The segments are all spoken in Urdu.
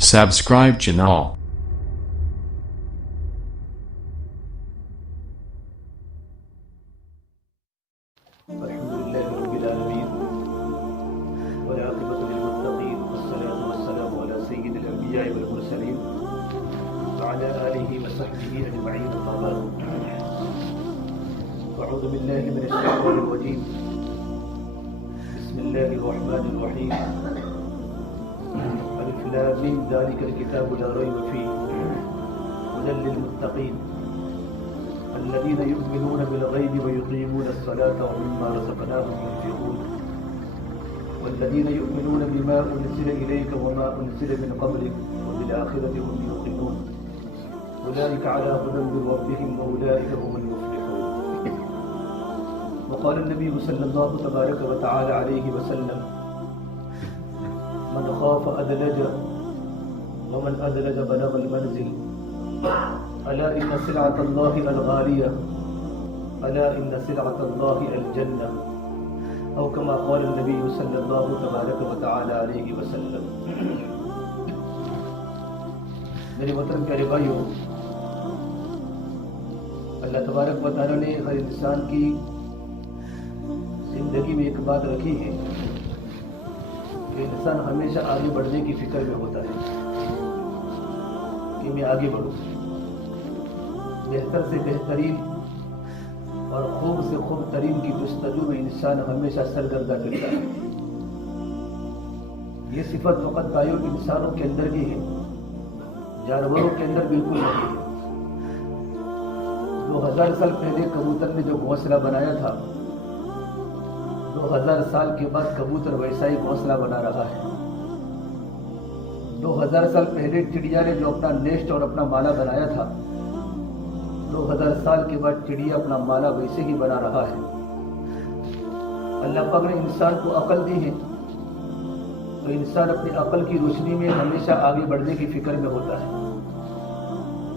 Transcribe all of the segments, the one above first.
Subscribe channel. الحمد لله رب العالمين والعاقبة للمتقين والصلاة والسلام على سيد الأنبياء والمرسلين وعلى آله وصحبه أجمعين أما بعد أعوذ بالله من الشيطان الرجيم بسم الله الرحمن الرحيم ألف لام ميم ذلك الكتاب لا ريب فيه هدى للمتقين الذين يؤمنون بالغيب ويقيمون الصلاة ومما رزقناهم ينفقون والذين يؤمنون بما أنزل إليك وما أنزل من قبلك وبالآخرة هم يوقنون أولئك على هدى من ربهم وأولئك هم المفلحون. وقال النبي صلى الله تبارك وتعالى عليه وسلم من خاف أدلج ومن أدلج بلغ المنزل ألا إن سلعة الله الغالية ألا إن سلعة الله الجنة أو كما قال النبي صلى الله تبارك وتعالى عليه وسلم. میرے محترم پیارے بھائیو، اللہ تبارک و تعالیٰ نے ہر انسان کی زندگی میں ایک بات رکھی ہے کہ انسان ہمیشہ آگے بڑھنے کی فکر میں ہوتا ہے کہ میں آگے بڑھوں، بہتر سے بہترین اور خوب سے خوب ترین کی جستجو میں انسان ہمیشہ سرگردہ کرتا ہے. یہ صفت فقط بھائیوں انسانوں کے اندر بھی ہے، جانوروں کے اندر بالکل نہیں ہے. 2000 سال پہلے کبوتر نے جو گھونسلہ بنایا تھا، 2000 سال کے بعد کبوتر ویسا ہی گھونسلہ بنا رہا ہے. 2000 سال پہلے چڑیا نے جو اپنا نیسٹ اور اپنا مالا بنایا تھا، 2000 سال کے بعد چڑیا اپنا مالا ویسے ہی بنا رہا ہے. اللہ پاک نے انسان کو عقل دی ہے تو انسان اپنی عقل کی روشنی میں ہمیشہ آگے بڑھنے کی فکر میں ہوتا ہے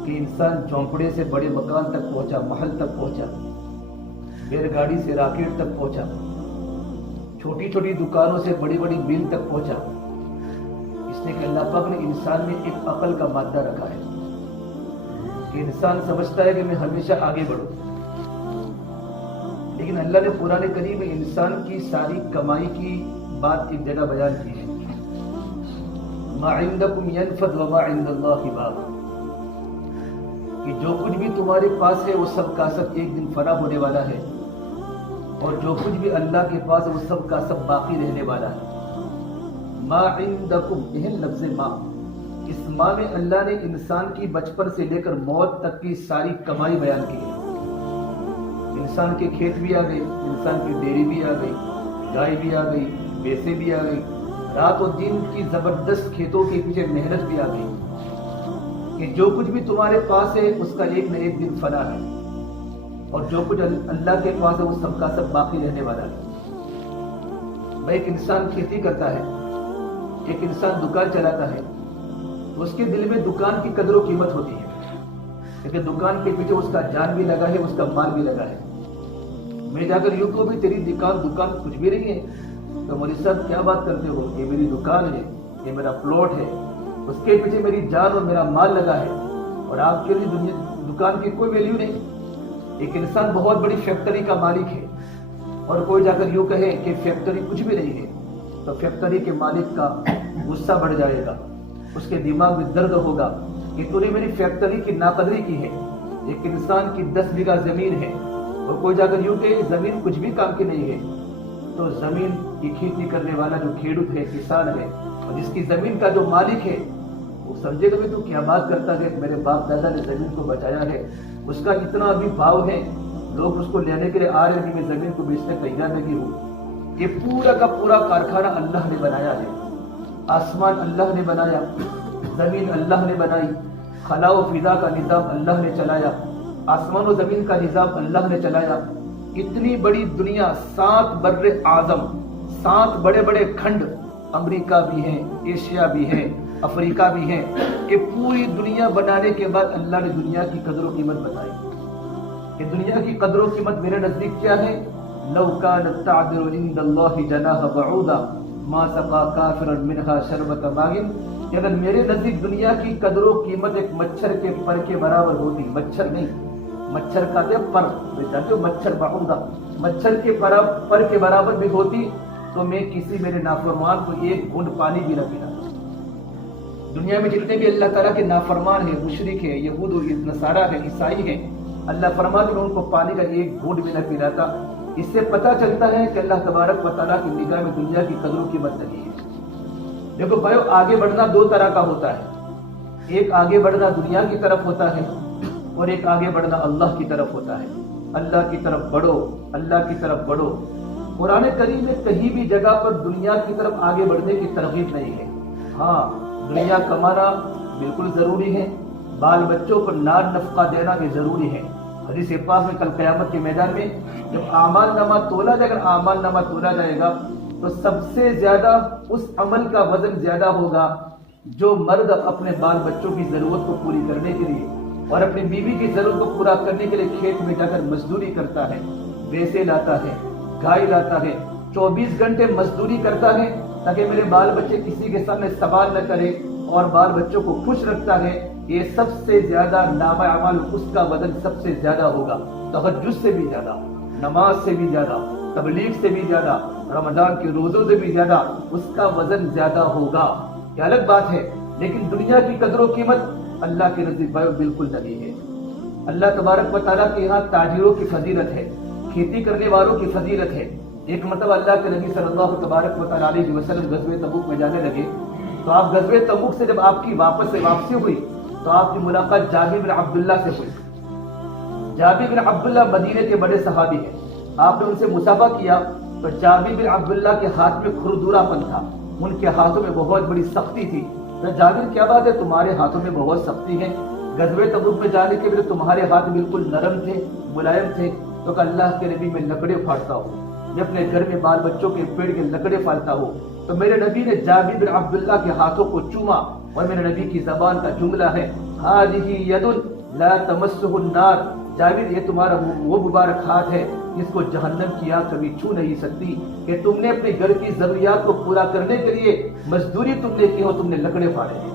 کہ انسان جھونپڑے سے بڑے مکان تک پہنچا، محل تک پہنچا، بیل گاڑی سے راکٹ تک پہنچا، چھوٹی چھوٹی دکانوں سے بڑی بڑی میل تک پہنچا. اس نے کہ اللہ پاک نے انسان میں ایک عقل کا مادہ رکھا ہے کہ انسان سمجھتا ہے کہ میں ہمیشہ آگے بڑھوں. لیکن اللہ نے قرآن کریم میں انسان کی ساری کمائی کی بات ایک جگہ بیان کی ہے، ما عندکم ینفد وما عند اللہ باق، کہ جو کچھ بھی تمہارے پاس ہے وہ سب کا سب ایک دن فنا ہونے والا ہے، اور جو کچھ بھی اللہ کے پاس ہے وہ سب کا سب باقی رہنے والا ہے. ما عندکم، یہ لفظ ما، اس ماں میں اللہ نے انسان کی بچپن سے لے کر موت تک کی ساری کمائی بیان کی ہے. انسان کے کھیت بھی آ گئے، انسان کی ڈیری بھی آ گئی، گائے بھی آ گئی، بھینسیں بھی آ گئی، رات و دن کی زبردست کھیتوں کے پیچھے محنت بھی آ گئی کہ جو کچھ بھی تمہارے پاس ہے اس کا ایک نہ ایک دن فنا ہے، اور جو کچھ اللہ کے پاس ہے وہ سب کا سب باقی رہنے والا ہے. ایک انسان کھیتی کرتا ہے، ایک انسان دکان چلاتا ہے، اس کے دل میں دکان کی قدر و قیمت ہوتی ہے کیونکہ دکان کے پیچھے اس کا جان بھی لگا ہے، اس کا مال بھی لگا ہے. میں جا کر یوں کہوں بھی تیری دکان کچھ بھی نہیں ہے تو مولوی صاحب کیا بات کرتے ہو، یہ میری دکان ہے، یہ میرا پلاٹ ہے، اس کے پیچھے میری جان اور میرا مال لگا ہے، اور آپ کے لیے دکان کی کوئی ویلیو نہیں. ایک انسان بہت بڑی فیکٹری کا مالک ہے اور کوئی جا کر یوں کہے کہ فیکٹری کچھ بھی نہیں ہے تو فیکٹری کے مالک کا غصہ بڑھ جائے گا، اس کے دماغ میں درد ہوگا کہ تو نے میری فیکٹری کی ناقدری کی ہے. ایک انسان کی 10 بیگھہ زمین ہے اور کوئی جا کر یوں کہ زمین کچھ بھی کام کی نہیں ہے تو زمین کی کھیتی کرنے والا جو کھیڑوت ہے، کسان ہے، اور جس کی زمین کا جو مالک ہے وہ سمجھے گا تو کیا بات کرتا ہے، میرے باپ دادا نے زمین کو بچایا ہے، اس کا اتنا ابھی بھاؤ ہے، لوگ اس کو لینے کے لیے آ رہے ہیں، میں زمین کو بیچنے تیار نہیں ہوں. یہ پورا کا پورا کارخانہ اللہ نے بنایا ہے. آسمان اللہ نے بنایا، زمین اللہ نے بنائی، خلا و فضا کا نظام اللہ نے چلایا، آسمان و زمین کا نظام اللہ نے چلایا. اتنی بڑی دنیا، 7 بر اعظم، 7 بڑے بڑے کھنڈ، امریکہ بھی ہیں، ایشیا بھی ہے، افریقہ بھی ہے، کہ پوری دنیا بنانے کے بعد اللہ نے دنیا کی قدر و قیمت بتائی کہ دنیا کی قدر و قیمت میرے نزدیک کیا ہے. لو كانت تعدل عند الله جناح بعوضة ما سقى كافرا منها شربة ماء کہ اگر میرے نزدیک دنیا کی قدر و قیمت ایک مچھر کے پر کے برابر ہوتی، مچھر نہیں، مچھر کہتے ہیں پر، جانتے ہو مچھر باؤنگا، مچھر کے پر کے برابر بھی ہوتی تو میں کسی میرے نافرمان کو ایک گھونٹ پانی بھی نہ پینا۔ دنیا میں جتنے بھی اللہ تعالیٰ کے نافرمان ہیں، مشرک ہیں، یہود و نصارہ ہیں، عیسائی ہیں، اللہ فرماتے میں ان کو پانی کا ایک گھونٹ بھی نہ پلاتا۔ اس سے پتہ چلتا ہے کہ اللہ تبارک و تعالیٰ کی نگاہ میں دنیا کی قدر و قیمت نہیں ہے۔ دیکھو بھائیو، آگے بڑھنا دو طرح کا ہوتا ہے، ایک آگے بڑھنا دنیا کی طرف ہوتا ہے اور ایک آگے بڑھنا اللہ کی طرف ہوتا ہے۔ اللہ کی طرف بڑھو، اللہ کی طرف بڑھو۔ قرآن کریم میں کہیں بھی جگہ پر دنیا کی طرف آگے بڑھنے کی ترغیب نہیں ہے۔ ہاں، دنیا کمانا بالکل ضروری ہے، بال بچوں پر ناد نفقہ دینا بھی ضروری ہے۔ حدیث پاک میں کل قیامت کے میدان میں جب اعمال نامہ تولا جائے گا، اعمال نامہ تولا جائے گا تو سب سے زیادہ اس عمل کا وزن زیادہ ہوگا جو مرد اپنے بال بچوں کی ضرورت کو پوری کرنے کے لیے اور اپنی بیوی کی ضرورت کو پورا کرنے کے لیے کھیت میں جا کر مزدوری کرتا ہے، بیسے لاتا ہے، گائے لاتا ہے، 24 گھنٹے مزدوری کرتا ہے تاکہ میرے بال بچے کسی کے سامنے سوال نہ کرے اور بال بچوں کو خوش رکھتا ہے۔ یہ سب سے زیادہ نامہ اعمال، اس کا وزن سب سے زیادہ ہوگا، تہجد سے بھی زیادہ، نماز سے بھی زیادہ، تبلیغ سے بھی زیادہ، رمضان کے روزوں سے بھی زیادہ اس کا وزن زیادہ ہوگا۔ یہ الگ بات ہے، لیکن دنیا کی قدر و قیمت اللہ کے نزدیک بالکل نہیں ہے۔ اللہ تبارک و تعالیٰ کے یہاں تاجروں کی فضیلت ہے، کھیتی کرنے والوں کی فضیلت ہے۔ ایک مرتبہ اللہ کے نبی صلی اللہ تبارک و تعالیٰ علیہ وسلم غزوہ تبوک میں جانے لگے تو آپ غزوہ تبوک سے جب آپ کی واپسی ہوئی تو آپ کی ملاقات جابر بن عبداللہ سے ہوئی۔ جابر بن عبداللہ مدینے کے بڑے صحابی ہیں، آپ نے ان سے مصافحہ کیا تو جابر بن عبداللہ کے ہاتھ میں کھردورا پن تھا، ان کے ہاتھوں میں بہت بڑی سختی تھی۔ تو جابر، کیا بات ہے، تمہارے ہاتھوں میں بہت سختی ہے، غزوہ تبوک میں جانے کے لیے تمہارے ہاتھ بالکل نرم تھے، ملائم تھے، تو کہ اللہ کے نبی میں لکڑے پھاڑتا ہوں، میں اپنے گھر میں بال بچوں کے پیڑ کے لکڑے پھاڑتا ہوں۔ تو میرے نبی نے جابر بن عبداللہ کے ہاتھوں کو چوما اور میرے نبی کی زبان کا جملہ ہے ہذہ ید لا تمسہ النار، جابر یہ تمہارا وہ مبارک ہاتھ ہے جس کو جہنم کی آگ کبھی چھو نہیں سکتی، کہ تم نے اپنے گھر کی ضروریات کو پورا کرنے کے لیے مزدوری تم نے کی ہو، تم نے لکڑے پھاڑے ہیں۔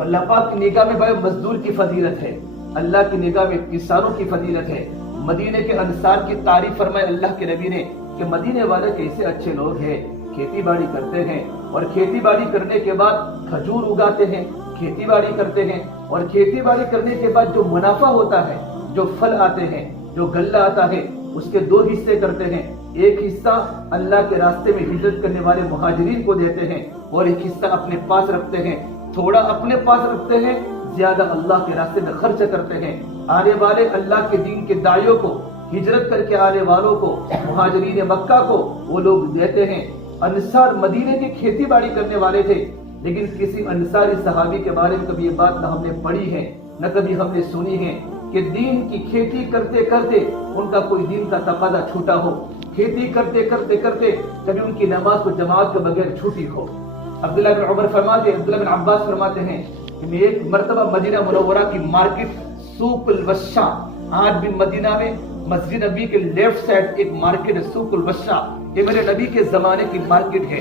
اللہ پاک کی نگاہ میں بھائی مزدور کی فضیلت ہے، اللہ کی نگاہ میں کسانوں کی فضیلت ہے۔ مدینے کے انصار کی تعریف فرمائے اللہ کے نبی نے کہ مدینے والے کیسے اچھے لوگ ہیں، کھیتی باڑی کرتے ہیں اور کھیتی باڑی کرنے کے بعد کھجور اگاتے ہیں، کھیتی باڑی کرتے ہیں اور کھیتی باڑی کرنے کے بعد جو منافع ہوتا ہے، جو پھل آتے ہیں، جو غلہ آتا ہے، اس کے دو حصے کرتے ہیں۔ ایک حصہ اللہ کے راستے میں ہجرت کرنے والے مہاجرین کو دیتے ہیں اور ایک حصہ اپنے پاس رکھتے ہیں، تھوڑا اپنے پاس رکھتے ہیں، زیادہ اللہ کے راستے میں خرچ کرتے ہیں۔ آنے والے اللہ کے دین کے داعیوں کو، ہجرت کر کے آنے والوں کو، مہاجرین مکہ کو وہ لوگ دیتے ہیں۔ انصار مدینے کی کھیتی باڑی کرنے والے تھے، لیکن کسی انصاری صحابی کے بارے میں کبھی یہ بات نہ ہم نے پڑھی ہے نہ کبھی ہم نے سنی ہے کہ دین کی کھیتی کرتے کرتے ان کا کوئی دین کا تقاضا چھوٹا ہو، کھیتی کرتے کرتے کرتے کبھی ان کی نماز کو جماعت کے بغیر چھوٹی ہو۔ عبداللہ بن عمر فرماتے ہیں، عبداللہ بن عباس فرماتے ہیں کہ میں ایک مرتبہ مدینہ منورہ کی مارکیٹ سوق الوشا، آج بھی مدینہ میں مسجد نبی کے لیفٹ سائڈ ایک مارکیٹ ہے سوق الوشا، یہ میرے نبی کے زمانے کی مارکیٹ ہے،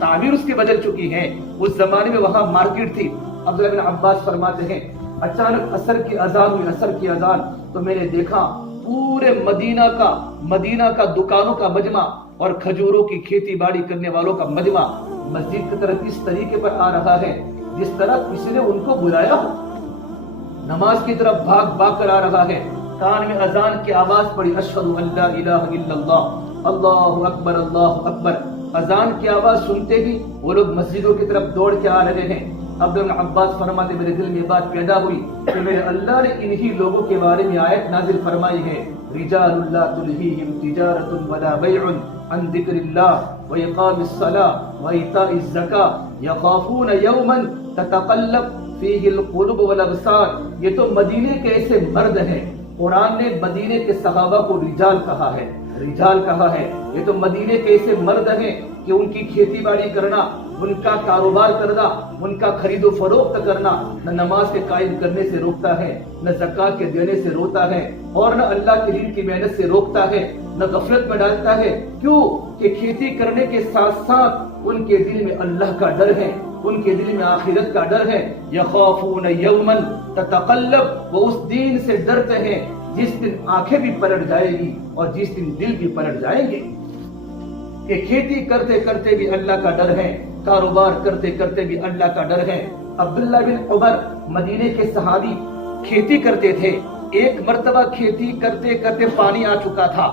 تعبیر اس کی بدل چکی ہے، اس زمانے میں وہاں مارکیٹ تھی۔ عبداللہ بن عباس فرماتے ہیں اچانک عصر کی اذان ہوئی، عصر کی اذان، تو میں نے دیکھا پورے مدینہ کا دکانوں کا مجمع اور کھجوروں کی کھیتی باڑی کرنے والوں کا مجمع مسجد کی طرف اس طریقے پر آ رہا ہے جس طرح کسی نے ان کو بلایا، نماز کی طرف بھاگ بھاگ کر آ رہا ہے۔ کان میں اذان کی آواز پڑی، اشہد ان لا الہ الا اللہ، اللہ اکبر اللہ اکبر۔ اذان کی آواز سنتے ہی وہ لوگ مسجدوں کی طرف دوڑ کے آ رہے ہیں۔ عبداللہ بن عباس فرماتے میرے دل میں بات پیدا ہوئی کہ میرے اللہ نے انہی لوگوں کے بارے میں آیت نازل فرمائی ہے، رجال لا تلہیہم تجارت ولا بیع عن ذکر اللہ واقام الصلاۃ وایتاء الزکاۃ یخافون یوما تتقلب فیہ القلوب والابصار۔ یہ تو مدینے کے ایسے مرد ہیں، قرآن نے مدینے کے صحابہ کو رجال کہا ہے، رجال کہا ہے۔ یہ تو مدینے کے ایسے مرد ہیں کہ ان کی کھیتی باڑی کرنا، ان کا کاروبار کرنا، ان کا خرید و فروخت کرنا نہ نماز کے قائم کرنے سے روکتا ہے، نہ زکوٰۃ کے دینے سے روکتا ہے، اور نہ اللہ کے دین کی محنت سے روکتا ہے، نہ غفلت میں ڈالتا ہے۔ کیوں کہ کھیتی کرنے کے ساتھ ساتھ ان کے دل میں اللہ کا ڈر ہے، ان کے دل میں آخرت کا ڈر ہے. یخافون یوما تتقلب، وہ اس دن سے ڈرتے ہیں جس دن آنکھیں بھی پلٹ جائے گی اور جس دن دل بھی پلٹ جائیں گے. کہ کھیتی کرتے کرتے بھی اللہ کا ڈر ہے، کاروبار کرتے کرتے بھی اللہ کا ڈر ہے. عبداللہ بن عمر مدینے کے صحابی کھیتی کرتے تھے. ایک مرتبہ کھیتی کرتے کرتے پانی آ چکا تھا،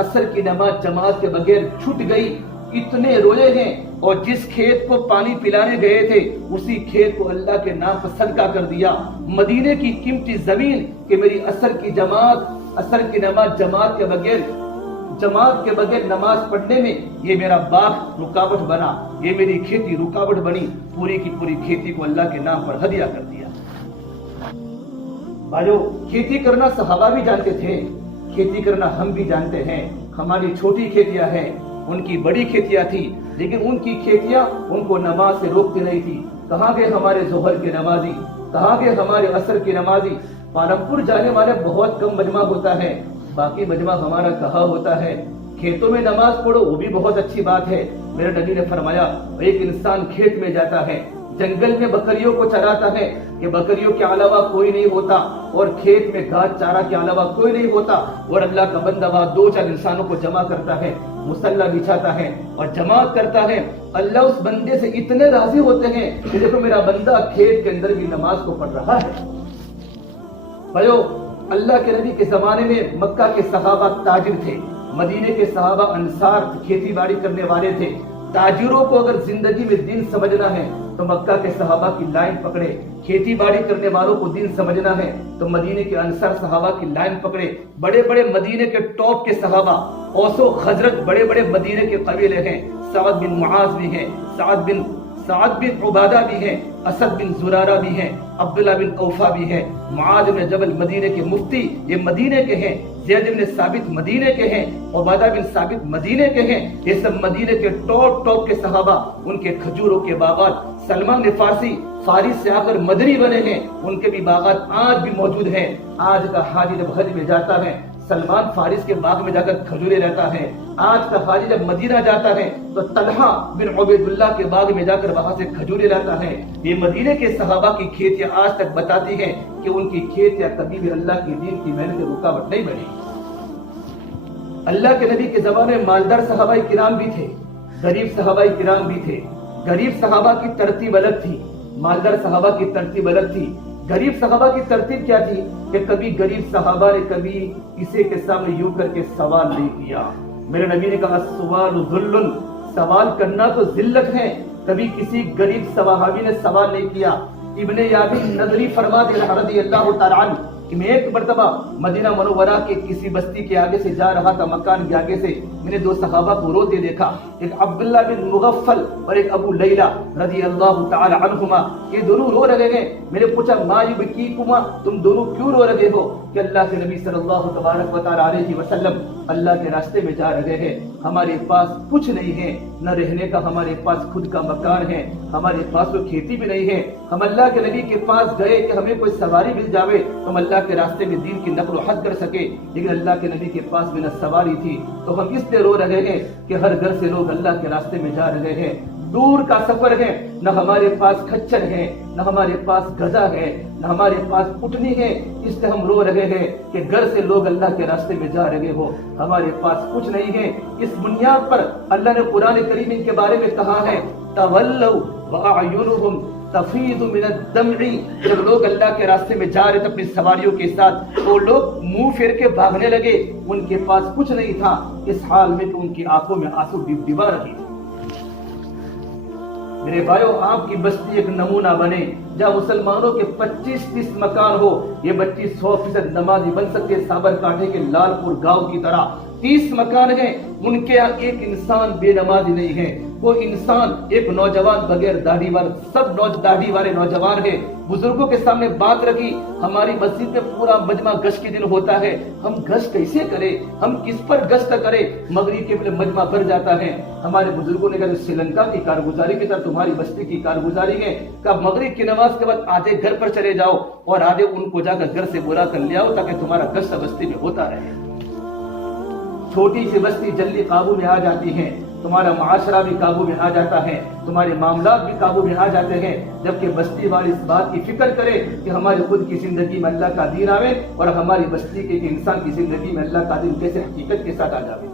عصر کی نماز جماعت کے بغیر چھوٹ گئی. اتنے روئے ہیں اور جس کھیت کو پانی پلانے گئے تھے اسی کھیت کو اللہ کے نام پر صدقہ کر دیا. مدینے کی قیمتی زمین کہ میری عصر کی نماز جماعت کے بغیر نماز پڑھنے میں یہ میرا باغ رکاوٹ بنا، یہ میری کھیتی رکاوٹ بنی. پوری کی پوری کھیتی کو اللہ کے نام پر ہدیہ کر دیا. بھائیو، کھیتی کرنا صحابہ بھی جانتے تھے، کھیتی کرنا ہم بھی جانتے ہیں. ہماری چھوٹی کھیتیاں ہیں، ان کی بڑی کھیتیاں تھی، لیکن ان کی کھیتیاں ان کو نماز سے روکتی نہیں تھی. کہاں گئے ہمارے ظہر کے نمازی، کہاں گئے ہمارے عصر کے نمازی؟ پالمپور جانے والے بہت کم مجمع ہوتا ہے، باقی مجمع ہمارا کہاں ہوتا ہے؟ کھیتوں میں نماز پڑھو وہ بھی بہت اچھی بات ہے. میرے نبی نے فرمایا ایک انسان کھیت میں جاتا ہے، جنگل میں بکریوں کو چراتا ہے کہ بکریوں کے علاوہ کوئی نہیں ہوتا اور کھیت میں گھاس چارہ کے علاوہ کوئی نہیں ہوتا، اور اللہ کا بندہ وہاں 2-4 انسانوں کو جمع کرتا ہے، مصلی بچھاتا ہے اور جماعت کرتا ہے. اللہ اس بندے سے اتنے راضی ہوتے ہیں کہ دیکھو میرا بندہ کھیت کے اندر بھی نماز کو پڑھ رہا ہے. بھائیو، اللہ کے نبی کے زمانے میں مکہ کے صحابہ تاجر تھے، مدینے کے صحابہ انصار کھیتی باڑی کرنے والے تھے. تاجروں کو اگر زندگی میں دین سمجھنا ہے تو مکہ کے صحابہ کی لائن پکڑے، کھیتی باڑی کرنے والوں کو دین سمجھنا ہے تو مدینے کے انصار صحابہ کی لائن پکڑے. بڑے بڑے مدینے کے ٹاپ کے صحابہ، اوس و خزرج بڑے بڑے مدینے کے قبیلے ہیں. سعد بن معاذ بھی ہیں، سعد بن عبادہ بھی ہیں، اسد بن زرارہ بھی ہیں، عبداللہ بن اوفا بھی ہیں، معاذ بن جبل مدینے کے مفتی یہ مدینے کے ہیں، زید بن ثابت مدینے کے ہیں، عبادہ بن ثابت مدینے کے ہیں. یہ سب مدینے کے ٹاپ کے صحابہ، ان کے کھجوروں کے باغات. سلمان فارسی فارس سے آ کر مدنی بنے ہیں، ان کے بھی باغات آج بھی موجود ہیں. آج کا حاجی جب حج میں جاتا ہے سلمان فارس کے باغ میں جا کر کھجورے لیتا ہے. آج کا حاجی جب مدینہ جاتا ہے تو طلحہ بن عبید اللہ کے باغ میں جا کر وہاں سے کھجورے لاتا ہے. یہ مدینے کے صحابہ کی کھیتیاں آج تک بتاتی ہیں کہ ان کی کھیتیاں کبھی بھی اللہ کی دین کی محنت سے رکاوٹ نہیں بنی. اللہ کے نبی کے زمانے میں مالدار صحابہ کرام بھی تھے، غریب صحابہ کرام بھی تھے. غریب صحابہ کی ترتیب الگ تھی، مالدار صحابہ کی ترتیب الگ تھی. غریب صحابہ کی ترتیب کیا تھی کہ کبھی غریب صحابہ نے کبھی کسی کے سامنے یوں کر کے سوال نہیں کیا. میرے نبی نے کہا سوال ذل، سوال کرنا تو ذلت ہے. کبھی کسی غریب صحابی نے سوال نہیں کیا. ابن یابی نظری فرماتے ہیں رضی اللہ تعالی عنہ کہ میں ایک مرتبہ مدینہ منورہ کے کسی بستی کے آگے سے جا رہا تھا، مکان کے آگے سے میں نے 2 صحابہ کو روتے دیکھا، ایک عبداللہ بن مغفل اور ایک ابو لیلہ رضی اللہ تعالی عنہما. یہ دونوں رو رہے ہیں. میں نے پوچھا ما یبکیکما، تم دونوں کیوں رو رہے ہو؟ کہ اللہ کے نبی صلی اللہ تبارک و تعالی علیہ وسلم اللہ کے راستے میں جا رہے ہیں، ہمارے پاس کچھ نہیں ہے، نہ رہنے کا ہمارے پاس خود کا مکان ہے، ہمارے پاس تو کھیتی بھی نہیں ہے. ہم اللہ کے نبی کے پاس گئے کہ ہمیں کوئی سواری مل جاوے تو ہم اللہ کے راستے میں دین کی نقل و حد کر سکے، لیکن اللہ کے نبی کے پاس بھی نہ سواری تھی. تو ہم اس لیے رو رہے ہیں کہ ہر گھر سے لوگ اللہ کے راستے میں جا رہے ہیں، دور کا سفر ہے، نہ ہمارے پاس کھچر ہے، نہ ہمارے پاس گدھا ہے، نہ ہمارے پاس اٹھنی ہے. اس لیے ہم رو رہے ہیں کہ گھر سے لوگ اللہ کے راستے میں جا رہے ہو، ہمارے پاس کچھ نہیں ہے. اس بنیاد پر اللہ نے قرآن کریم ان کے بارے میں کہا ہے تولوا واعینہم تفیض من الدمع. جب لوگ اللہ کے راستے میں جا رہے تھے اپنی سواریوں کے ساتھ، وہ لوگ منہ پھیر کے بھاگنے لگے، ان کے پاس کچھ نہیں تھا. اس حال میں کہ ان کی آنکھوں میں آنسو ڈبڈبا رہی. میرے بھائیو، آپ کی بستی ایک نمونہ بنے جہاں مسلمانوں کے 25-30 مکان ہو. یہ بچی 100% نمازی بن سکتے. سابر کاٹھے کے لال پور گاؤں کی طرح 30 مکان ہیں، ان کے ایک انسان بے نمازی نہیں ہے. کوئی انسان، ایک نوجوان بغیر داڑھی والے، سب داڑھی والے نوجوان ہیں. بزرگوں کے سامنے بات رکھی، ہماری مسجد میں پورا مجمع گشت کے دن ہوتا ہے، ہم گشت کیسے کریں، ہم کس پر گشت کریں؟ مغرب کے مجمع بھر جاتا ہے. ہمارے بزرگوں نے کہا سری لنکا کی کارگزاری کی طرح تمہاری بستی کی کارگزاری ہے کہ مغرب کی نماز کے بعد آدھے گھر پر چلے جاؤ اور آدھے ان کو جا کر گھر سے بلا کر لے آؤ تاکہ تمہارا گشت بستی میں ہوتا رہے. چھوٹی سی بستی جلدی قابو میں آ جاتی ہے. تمہارا معاشرہ بھی قابو میں آ جاتا ہے، تمہارے معاملات بھی قابو میں آ جاتے ہیں، جبکہ بستی والے اس بات کی فکر کرے کہ ہماری خود کی زندگی میں اللہ کا دین آوے اور ہماری بستی کے انسان کی زندگی میں اللہ کا دین کیسے حقیقت کے ساتھ آ جاوے۔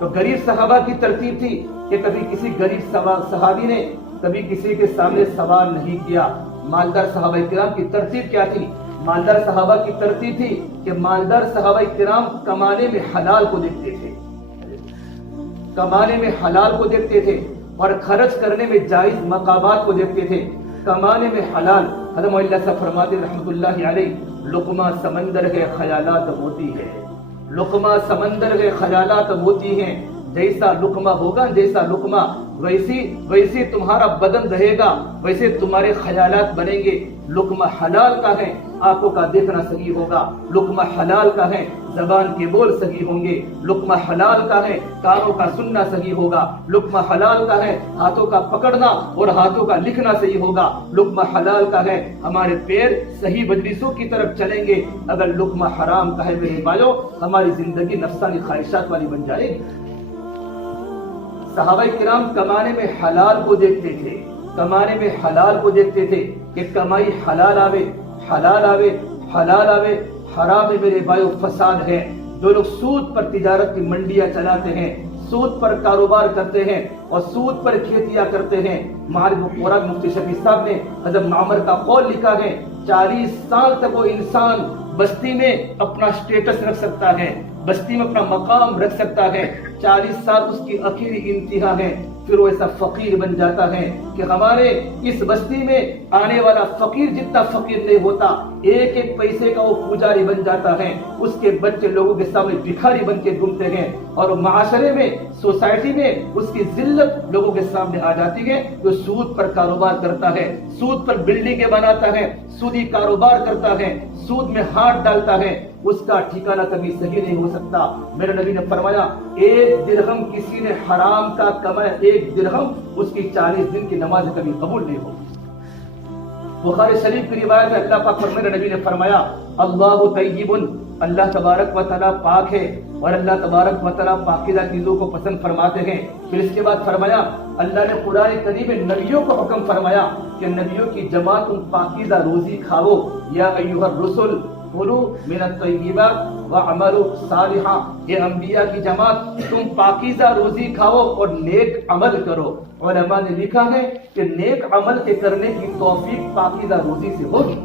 تو غریب صحابہ کی ترتیب تھی کہ کبھی کسی غریب صحابی نے کبھی کسی کے سامنے سوال نہیں کیا۔ مالدار صحابہ کرام کی ترتیب کیا تھی؟ مالدار صحابہ کی ترتیب تھی کہ مالدار صحابہ کرام کمانے میں حلال کو دیکھتے تھے، کمانے میں حلال کو دیکھتے تھے اور خرچ کرنے میں جائز مقامات کو دیکھتے تھے۔ کمانے میں حلال، حضرت اللہ سے فرماتے رحمت اللہ علیہ، لقمہ سمندر ہے خیالات ہوتی ہے، لقمہ سمندر ہے خیالات ہوتی ہیں، جیسا لقمہ ہوگا جیسا لقمہ ویسی تمہارا بدن رہے گا، ویسے تمہارے خیالات بنیں گے۔ لقمہ حلال کا ہے، آنکھوں کا دیکھنا صحیح ہوگا، لقمہ حلال کا ہے، زبان کے بول صحیح ہوں گے، لقمہ حلال کا ہے، کانوں کا سننا صحیح ہوگا، لقمہ حلال کا ہے، ہاتھوں کا پکڑنا اور ہاتھوں کا لکھنا صحیح ہوگا، لقمہ حلال کا ہے، ہمارے پیر صحیح مجلسوں کی طرف چلیں گے۔ اگر لقمہ حرام کا ہے میرے بھائیوں، ہماری زندگی نفسانی خواہشات والی بن جائے گی۔ صحابہ کرام کمانے میں حلال کو دیکھتے تھے، کمانے میں حلال کو دیکھتے تھے کہ کمائی حلال آوے، حلال آوے، حلال آوے۔ حرام میں میرے بھائیو فساد ہے۔ جو لوگ سود پر تجارت کی منڈیاں چلاتے ہیں، سود پر کاروبار کرتے ہیں اور سود پر کھیتیاں کرتے ہیں، معارف القرآن مفتی شفیع صاحب نے حضرت معمر کا قول لکھا ہے، 40 سال تک وہ انسان بستی میں اپنا سٹیٹس رکھ سکتا ہے، بستی میں اپنا مقام رکھ سکتا ہے، 40 سال اس کی آخری انتہا ہے، پھر وہ ایسا فقیر بن جاتا ہے کہ ہمارے اس بستی میں آنے والا فقیر جتنا فقیر نہیں ہوتا، ایک ایک پیسے کا وہ پجاری بن جاتا ہے، اس کے بچے لوگوں کے سامنے بھکاری بن کے گھومتے ہیں اور معاشرے میں، سوسائٹی میں اس کی ذلت لوگوں کے سامنے آ جاتی ہے۔ جو سود پر کاروبار کرتا ہے، سود پر بلڈنگیں بناتا ہے، سودی کاروبار کرتا ہے، سود میں ہاتھ ڈالتا ہے، اس کا ٹھکانہ کبھی صحیح نہیں ہو سکتا۔ میرے نبی نے فرمایا، 1 درہم کسی نے حرام کا کمایا، 1 درہم اس کی 40 دن کی نماز کبھی قبول نہیں ہوگی۔ بخاری شریف کی روایت میں اللہ پاک میرے نبی نے فرمایا، اللہ طیب، اللہ تبارک و تعالیٰ پاک ہے اور اللہ تبارک و تعالیٰ پاکیزہ چیزوں کو پسند فرماتے ہیں۔ پھر اس کے بعد فرمایا، اللہ نے قرآن کریم میں نبیوں کو حکم فرمایا کہ نبیوں کی جماعت تم پاکیزہ روزی کھاؤ، یا ایھا الرسل کلوا من الطیبات واعملوا صالحا، یہ انبیاء کی جماعت تم پاکیزہ روزی کھاؤ اور نیک عمل کرو۔ علماء نے لکھا ہے کہ نیک عمل کے کرنے کی توفیق پاکیزہ روزی سے ہوگی۔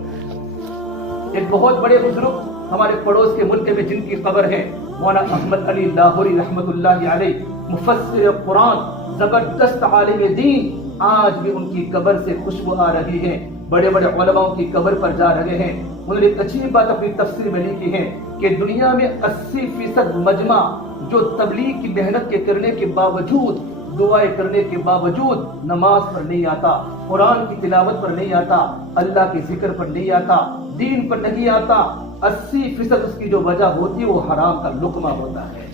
ایک بہت بڑے بزرگ ہمارے پڑوس کے ملک میں جن کی قبر ہے، مولانا احمد علی لاہوری رحمت اللہ علیہ، مفسر قرآن، زبردست عالم دین، آج بھی ان کی قبر سے خوشبو آ رہی ہے۔ بڑے بڑے علماء کی قبر پر جا رہے ہیں۔ انہوں نے ایک اچھی بات اپنی تفسیر میں لکھی ہے کہ دنیا میں 80% مجمع جو تبلیغ کی محنت کے کرنے کے باوجود، دعائیں کرنے کے باوجود نماز پر نہیں آتا، قرآن کی تلاوت پر نہیں آتا، اللہ کے ذکر پر نہیں آتا، دین پر نہیں آتا، 80% اس کی جو وجہ ہوتی ہے وہ حرام کا لقمہ ہوتا ہے۔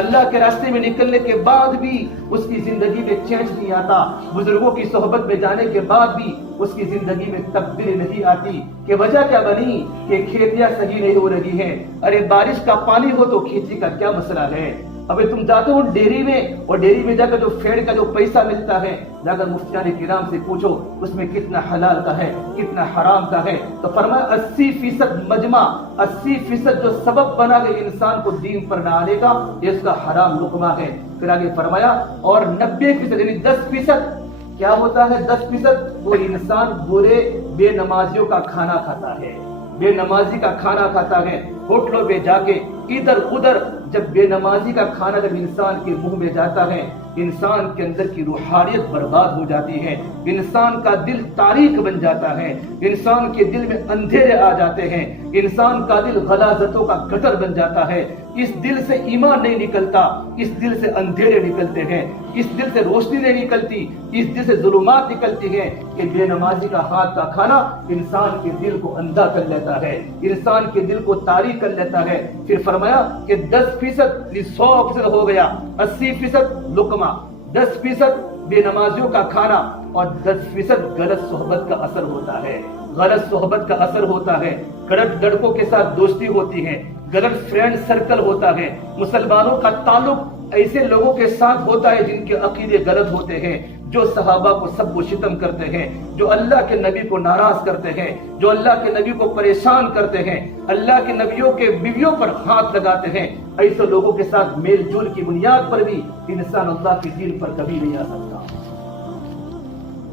اللہ کے راستے میں نکلنے کے بعد بھی اس کی زندگی میں چینج نہیں آتا، بزرگوں کی صحبت میں جانے کے بعد بھی اس کی زندگی میں تبدیلی نہیں آتی۔ کہ وجہ کیا بنی؟ کہ کھیتیاں صحیح نہیں ہو رہی ہیں۔ ارے بارش کا پانی ہو تو کھیتی کا کیا مسئلہ ہے؟ ابھی تم جاتے ہو ڈیری میں اور ڈیری میں جا کر جو فیڈ کا جو پیسہ ملتا ہے، جا کر مفتیان کرام سے پوچھو اس میں کتنا حلال کا ہے، کتنا حرام کا ہے۔ تو فرمایا 80% مجمع، 80% جو سبب بنا کہ انسان کو دین پر نہ آنے کا، یہ اس کا حرام لقمہ ہے۔ پھر آگے فرمایا اور 90% یعنی 10% کیا ہوتا ہے؟ 10% وہ انسان برے بے نمازیوں کا کھانا کھاتا ہے، بے نمازی کا کھانا کھاتا ہے۔ ہوٹلوں پہ جا کے ادھر ادھر جب بے نمازی کا کھانا جب انسان کے منہ میں جاتا ہے، انسان کے اندر کی روحانیت برباد ہو جاتی ہے، انسان کا دل تاریک بن جاتا ہے، انسان کے دل میں اندھیرے آ جاتے ہیں، انسان کا دل غلاظتوں کا گٹر بن جاتا ہے۔ اس دل سے ایمان نہیں نکلتا، اس دل سے اندھیرے نکلتے ہیں، اس دل سے روشنی نہیں نکلتی، اس دل سے ظلمات نکلتی ہیں کہ بے نمازی کا ہاتھ کا کھانا انسان کے دل کو اندھا کر لیتا ہے، انسان کے دل کو تاریک کر لیتا ہے۔ پھر فرمایا کہ 10% 100% ہو گیا، 80% لقمہ، 10% بے نمازیوں کا کھانا اور 10% غلط صحبت کا اثر ہوتا ہے، غلط صحبت کا اثر ہوتا ہے، غلط لڑکوں کے ساتھ دوستی ہوتی ہے، غلط فرینڈ سرکل ہوتا ہے، مسلمانوں کا تعلق ایسے لوگوں کے ساتھ ہوتا ہے جن کے عقیدے غلط ہوتے ہیں، جو صحابہ کو سب و شتم کرتے ہیں، جو اللہ کے نبی کو ناراض کرتے ہیں، جو اللہ کے نبی کو پریشان کرتے ہیں، اللہ کے نبیوں کے بیویوں پر ہاتھ لگاتے ہیں، ایسے لوگوں کے ساتھ میل جول کی بنیاد پر بھی انسان اللہ کے دین پر کبھی نہیں آ سکتا۔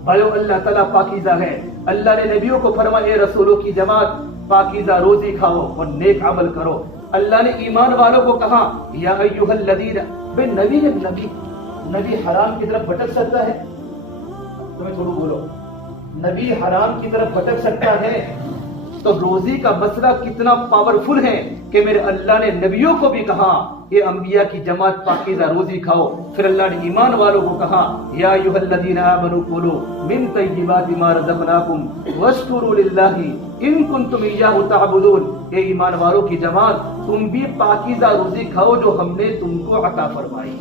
بھائیو، اللہ تعالیٰ پاکیزہ ہے۔ اللہ نے نبیوں کو فرمایا، اے رسولوں کی جماعت، پاکیزہ روزی کھاؤ اور نیک عمل کرو۔ اللہ نے ایمان والوں کو کہا، یا ایھا الذین، بے نبی حرام کی طرف بھٹک سکتا ہے؟ تمہیں چھوڑو بولو، نبی حرام کی طرف بھٹک سکتا ہے؟ تو روزی کا مسئلہ کتنا پاورفل ہے کہ میرے اللہ نے نبیوں کو بھی کہا، یہ انبیاء کی جماعت پاکیزہ روزی کھاؤ۔ پھر اللہ نے ایمان والوں کو کہا، یا ایھا الذین آمنوا کلوا من طیبات ما رزقناکم واشکروا للہ ان کنتم ایاہ تعبدون۔ اے ایمان والوں کی جماعت، تم بھی پاکیزہ روزی کھاؤ جو ہم نے تم کو عطا فرمائی۔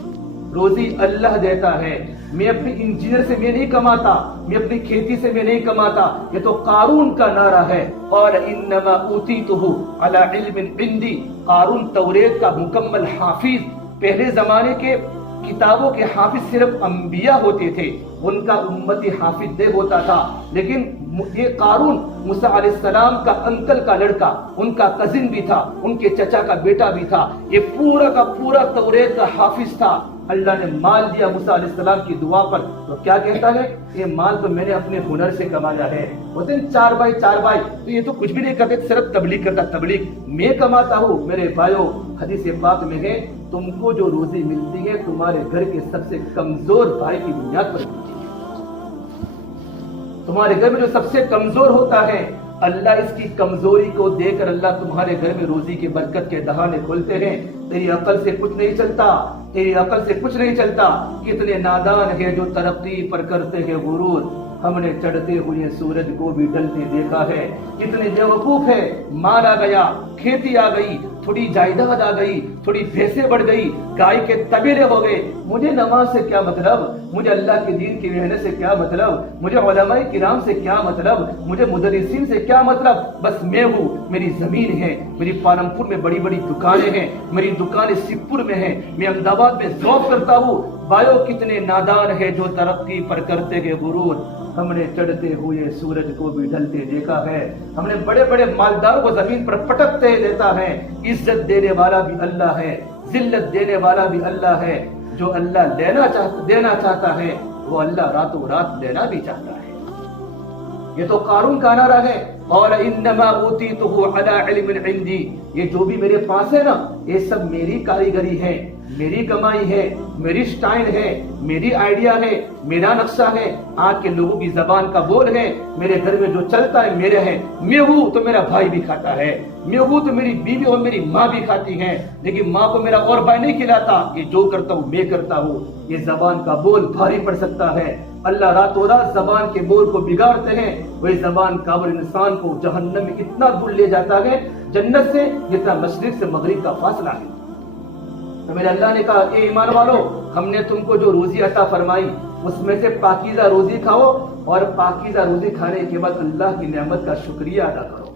روزی اللہ دیتا ہے، میں اپنی انجینئر سے میں نہیں کماتا، میں اپنی کھیتی سے میں نہیں کماتا۔ یہ تو قارون کا نعرہ ہے، اور انما اوتیتہ علی علم عندی۔ قارون توریت کا مکمل حافظ، پہلے زمانے کے کتابوں کے حافظ صرف انبیاء ہوتے تھے، ان کا امتی حافظ نہیں ہوتا تھا، لیکن یہ قارون موسیٰ علیہ السلام کا انکل کا لڑکا، ان کا کزن بھی تھا، ان کے چچا کا بیٹا بھی تھا، یہ پورا کا پورا توریت کا حافظ تھا۔ اللہ نے مال دیا موسیٰ علیہ السلام کی دعا پر، تو کیا کہتا ہے؟ یہ مال تو میں نے اپنے ہنر سے کمایا ہے۔ ہوتے ہیں چار بھائی، تو یہ تو کچھ بھی نہیں کرتے، صرف تبلیغ کرتا، تبلیغ میں کماتا ہوں۔ میرے بھائیو، حدیث پاک میں ہے، تم کو جو روزی ملتی ہے تمہارے گھر کے سب سے کمزور بھائی کی بنیاد پر ملتی ہے۔ تمہارے گھر میں جو سب سے کمزور ہوتا ہے، اللہ اس کی کمزوری کو دے کر اللہ تمہارے گھر میں روزی کی برکت کے دہانے کھولتے ہیں۔ تیری عقل سے کچھ نہیں چلتا، تیری عقل سے کچھ نہیں چلتا۔ کتنے نادان ہیں جو ترقی پر کرتے ہیں غرور، ہم نے چڑھتے ہوئے سورج کو بھی ڈلتے دیکھا ہے۔ کتنے بیوقوف ہے، مال آ گیا، کھیتی آ گئی، تھوڑی جائیداد آ گئی، تھوڑی بھینسیں بڑھ گئی، گائے کے طبیلے ہو گئے، مجھے نماز سے کیا مطلب، مجھے اللہ کے دین کی محنت سے کیا مطلب، مجھے علماء کرام سے کیا مطلب، مجھے مدرسین سے کیا مطلب، بس میں ہوں، میری زمین ہے، میری پالمپور میں بڑی بڑی دکانیں ہیں، میری دکانیں سپر میں ہیں، میں احمد آباد میں جاب کرتا ہوں۔ بھائیو، کتنے نادان ہے جو ترقی پر کرتے گئے غرور، ہم نے چڑھتے ہوئے سورج کو بھی ڈھلتے دیکھا ہے۔ ہم نے بڑے بڑے مالداروں کو زمین پر پٹکتے دیتا ہے۔ عزت دینے والا بھی اللہ ہے، ذلت دینے والا بھی اللہ ہے۔ جو اللہ دینا چاہتا ہے، وہ اللہ راتوں رات دینا بھی چاہتا ہے۔ یہ تو قارون کا نعرہ ہے، اور انما اوتیتہ علی علم عندی۔ یہ جو بھی میرے پاس ہے نا، یہ سب میری کاریگری ہے، میری کمائی ہے، میری سٹائل ہے، میری آئیڈیا ہے، میرا نقشہ ہے۔ آج کے لوگوں کی زبان کا بول ہے، میرے گھر میں جو چلتا ہے میرے ہے، میں ہوں تو میرا بھائی بھی کھاتا ہے، میں ہوں تو میری بیوی اور میری ماں بھی کھاتی ہے، لیکن ماں کو میرا اور بھائی نہیں کھلاتا، یہ جو کرتا ہوں میں کرتا ہوں۔ یہ زبان کا بول بھاری پڑ سکتا ہے، اللہ راتوں رات زبان کے بول کو بگاڑتے ہیں۔ وہی زبان کا بول انسان کو جہنم میں اتنا دور لے جاتا ہے جنت سے جتنا مشرق سے مغرب کا فاصلہ ہے۔ تو میرے اللہ نے کہا، اے ایمان والو، ہم نے تم کو جو روزی عطا فرمائی اس میں سے پاکیزہ روزی کھاؤ، اور پاکیزہ روزی کھانے کے بعد اللہ کی نعمت کا شکریہ ادا کرو۔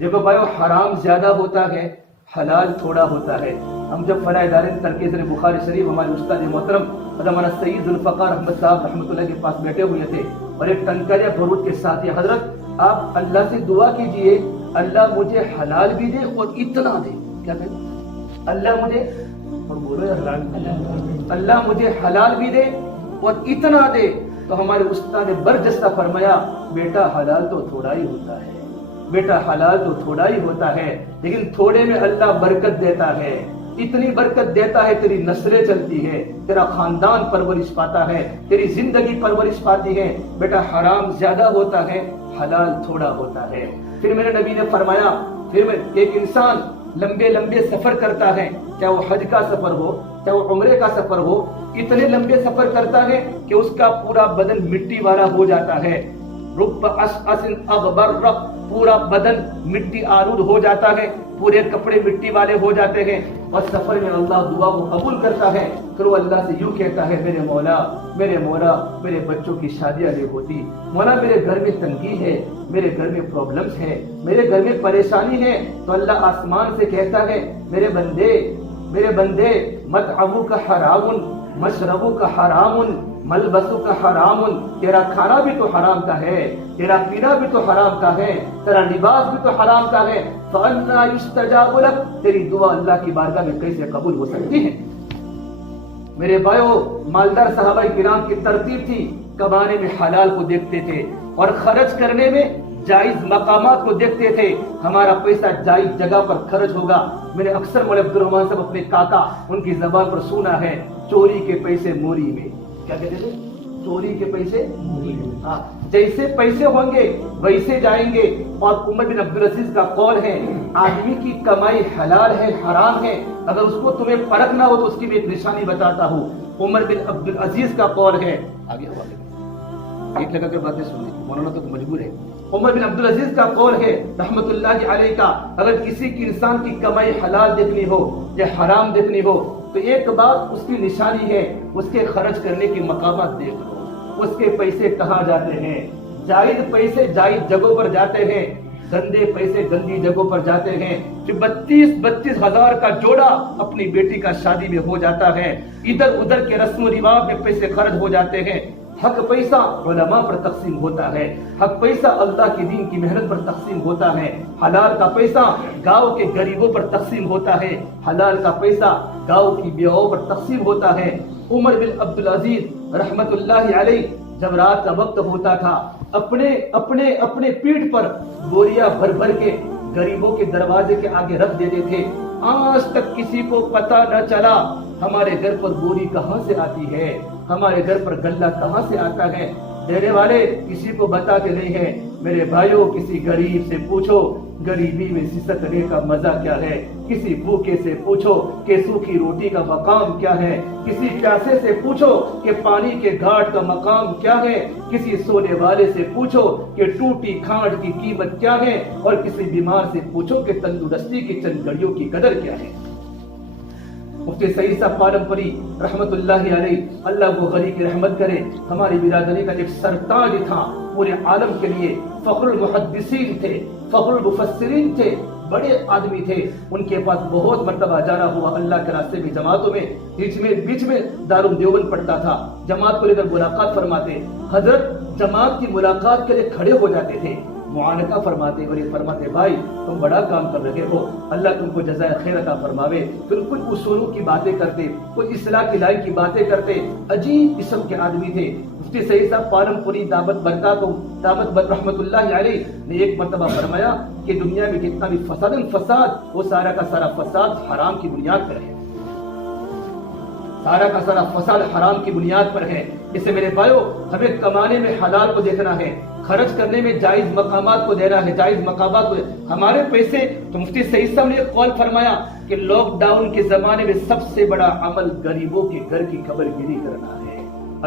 دیکھو بھائیو، حرام زیادہ ہوتا ہے، حلال تھوڑا ہوتا ہے۔ ہم جب فلاح ادارے ترکیز بخاری شریف ہمارے استاد محترم مولانا سید ذوالفقار احمد صاحب رحمۃ اللہ کے پاس بیٹھے ہوئے تھے، اور ایک ٹنکر یا بھروٹ کے ساتھ، یہ حضرت آپ اللہ سے دعا کیجئے، اللہ مجھے حلال بھی دے اور اتنا دے۔ کیا کہتے؟ اللہ مجھے، اور بولو اللہ مجھے حلال بھی دے اور اتنا دے۔ تو ہمارے استاد نے برجستہ فرمایا، بیٹا حلال تو تھوڑا ہی ہوتا ہے، بیٹا حلال تو تھوڑا ہی ہوتا ہے، لیکن تھوڑے میں اللہ برکت دیتا ہے، اتنی برکت دیتا ہے، تیری نسلیں چلتی ہے، تیرا خاندان پرورش پاتا ہے، تیری زندگی پرورش پاتی ہے۔ بیٹا حرام زیادہ ہوتا ہے، حلال تھوڑا ہوتا ہے۔ پھر میرے نبی نے فرمایا، پھر ایک انسان لمبے لمبے سفر کرتا ہے، چاہے وہ حج کا سفر ہو، چاہے وہ عمرے کا سفر ہو، اتنے لمبے سفر کرتا ہے کہ اس کا پورا بدن مٹی والا ہو جاتا ہے، رب اشعث اغبر، پورا بدن مٹی آلود ہو جاتا ہے، پورے کپڑے مٹی والے ہو جاتے ہیں، اور سفر میں اللہ دعا کو قبول کرتا ہے۔ پھر وہ اللہ سے یوں کہتا ہے، میرے مولا میرے مولا، میرے بچوں کی شادیاں نہیں ہوتی، مولا میرے گھر میں تنگی ہے، میرے گھر میں پرابلمز ہے، میرے گھر میں پریشانی ہے۔ تو اللہ آسمان سے کہتا ہے، میرے بندے میرے بندے مطعمو کا حرامن، مشربو کا حرامن، ملبسو کا حرامن، تیرا کھانا بھی تو حرام کا ہے، تیرا پینا بھی تو حرام کا ہے، تیرا لباس بھی تو حرام کا ہے، فَأَنَّا يُسْتَجَابُ لَكَ، تیری دعا اللہ کی بارگاہ میں کیسے قبول ہو سکتی ہے؟ میرے بھائیو، مالدار صحابہ کرام کی ترتیب تھی، کمانے میں حلال کو دیکھتے تھے اور خرچ کرنے میں جائز مقامات کو دیکھتے تھے، ہمارا پیسہ جائز جگہ پر خرچ ہوگا۔ میں نے اکثر مولوی عبد الرحمان صاحب اپنے کاکا ان کی زبان پر سنا ہے، چوری کے پیسے موری میں، کیا کہتے تھے؟ چوری کے پیسے موری میں۔ ہاں، جیسے پیسے ہوں گے ویسے جائیں گے۔ اور عمر بن عبدالعزیز کا قول ہے، آدمی کی کمائی حلال ہے حرام ہے، اگر اس کو تمہیں پرکھنا ہو تو اس کی بھی ایک نشانی بتاتا ہوں۔ عمر بن عبدالعزیز کا قول ہے، آگے ایک لگا کر باتیں سنیں، مولانا تو مجبور ہے۔ عمر بن عبدالعزیز کا قول ہے رحمت اللہ علیہ کا، اگر کسی کی انسان کی کمائی حلال دیکھنی ہو یا حرام دیکھنی ہو تو ایک بات اس کی نشانی ہے، اس کے خرچ کرنے کے مقامات دیکھ لو، اس کے پیسے کہاں جاتے ہیں۔ جائز پیسے جائز جگہوں پر جاتے ہیں، گندے پیسے گندی جگہوں پر جاتے ہیں۔ جو 32 ہزار کا جوڑا اپنی بیٹی کا شادی میں ہو جاتا ہے، ادھر ادھر کے رسم و رواج میں پیسے خرچ ہو جاتے ہیں۔ حق پیسہ علماء پر تقسیم ہوتا ہے، حق پیسہ اللہ کی دین کی محنت پر تقسیم ہوتا ہے، حلال کا پیسہ گاؤں کے غریبوں پر تقسیم ہوتا ہے، حلال کا پیسہ گاؤں کی بیواؤں پر تقسیم ہوتا ہے۔ عمر بن عبدالعزیز رحمت اللہ علیہ جب رات کا وقت ہوتا تھا، اپنے پیٹھ پر بوریاں بھر بھر کے غریبوں کے دروازے کے آگے رکھ دیتے تھے۔ آج تک کسی کو پتہ نہ چلا ہمارے گھر پر بوری کہاں سے آتی ہے، ہمارے گھر پر غلہ کہاں سے آتا ہے، دینے والے کسی کو بتاتے نہیں ہیں۔ میرے بھائیوں، کسی غریب سے پوچھو غریبی میں سسکنے کا مزہ کیا ہے، کسی بھوکے سے پوچھو کہ سوکھی روٹی کا مقام کیا ہے، کسی پیاسے سے پوچھو کہ پانی کے گھاٹ کا مقام کیا ہے، کسی سونے والے سے پوچھو کہ ٹوٹی کھانڈ کی قیمت کیا ہے، اور کسی بیمار سے پوچھو کہ تندرستی کی چند گھڑیوں کی قدر کیا ہے۔ مفتی سعید صاحب پالم پوری رحمت اللہ علیہ، اللہ وہ غنی کی رحمت کرے، ہماری برادری کا ایک سرتاج تھا، پورے عالم کے لیے فخر المحدثین تھے، فخر المفسرین تھے، بڑے آدمی تھے۔ ان کے پاس بہت مرتبہ جانا ہوا اللہ کے راستے میں، جماعتوں میں، بیچ میں دارالعلوم دیوبند پڑھتا تھا، جماعت کو لے کر ملاقات فرماتے، حضرت جماعت کی ملاقات کے لیے کھڑے ہو جاتے تھے، معانقہ فرماتے اور یہ فرماتے، بھائی تم بڑا کام کر رہے ہو، اللہ تم کو جزائے خیر عطا فرماوے۔ پھر کچھ اصولوں کی باتیں کرتے، کچھ اصلاح کی لائن کی باتیں کرتے، عجیب قسم کے آدمی تھے۔ مفتی سعید صاحب پالم پوری دامت رحمت اللہ علیہ نے ایک مرتبہ فرمایا کہ دنیا میں جتنا بھی فساد وہ سارا کا سارا فساد حرام کی بنیاد پر ہے، سارا کا سارا فساد حرام کی بنیاد پر ہے۔ اس سے میرے بھائیو، ہمیں کمانے میں حلال کو دیکھنا ہے، خرچ کرنے میں جائز مقامات کو دینا ہے، جائز مقامات کو ہمارے پیسے۔ تو مفتی سعید صاحب نے ایک قول فرمایا کہ لاک ڈاؤن کے زمانے میں سب سے بڑا عمل غریبوں کے گھر کی خبر گیری کرنا ہے۔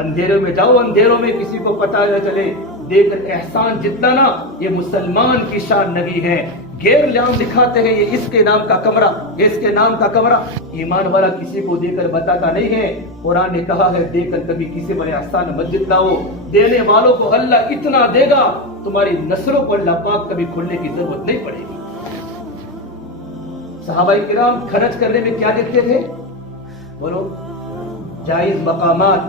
اندھیروں میں جاؤ، اندھیروں میں کسی کو پتہ نہ چلے، دے کر احسان جتلانا، یہ مسلمان کی شان نہیں ہے۔ غیر لام دکھاتے ہیں، یہ اس کے نام کا کمرہ، یہ اس کے نام کا کمرہ، ایمان والا کسی کو دے کر بتاتا نہیں ہے۔ قرآن نے کہا ہے دے کر کبھی کسی پر احسان مت جتلاؤ، دینے والوں کو اللہ اتنا دے گا تمہاری نسلوں کو اللہ پاک کبھی کھولنے کی ضرورت نہیں پڑے گی۔ صحابہ کرام خرچ کرنے میں کیا دیکھتے تھے؟ بولو، جائز مقامات،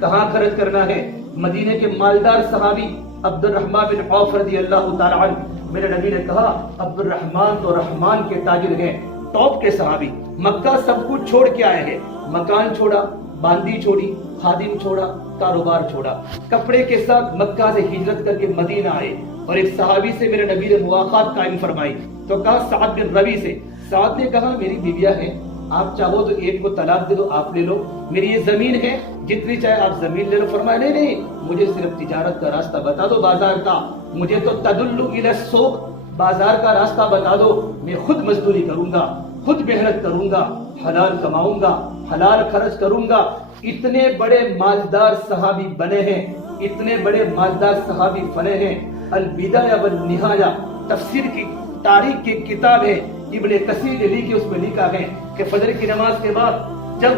کہاں خرچ کرنا ہے۔ مدینے کے مالدار صحابی عبد الرحمن بن عوف رضی اللہ تعالی عنہ، میرے نبی نے کہا عبد الرحمن تو رحمان کے تاجر ہیں، ٹاپ کے صحابی، مکہ سب کچھ چھوڑ کے آئے ہیں، مکان چھوڑا، باندی چھوڑی، خادم چھوڑا، کاروبار چھوڑا، کپڑے کے ساتھ مکہ سے ہجرت کر کے مدینہ آئے، اور ایک صحابی سے میرے نبی نے مواقعات قائم فرمائی، تو کہا سعد بن ربی سے، سعد نے کہا میری بیویاں ہیں، آپ چاہو تو ایک کو طلاق دے دو، آپ لے لو، میری یہ زمین ہے، جتنی چاہے آپ زمین لے لو۔ فرمایا نہیں، مجھے صرف تجارت کا راستہ بتا دو بازار کا، مجھے تو تدلو الی السوق، بازار کا راستہ بتا دو، میں خود مزدوری کروں گا، خود محنت کروں گا، حلال کماؤں گا، حلال خرچ کروں گا۔ اتنے بڑے مالدار صحابی بنے ہیں، اتنے بڑے مالدار صحابی بنے ہیں۔ البدایہ والنہایہ تفسیر کی تاریخ کی کتاب ہے، ابن کثیر نے لکھی، اس میں لکھا ہے کہ فجر کی نماز کے بعد جب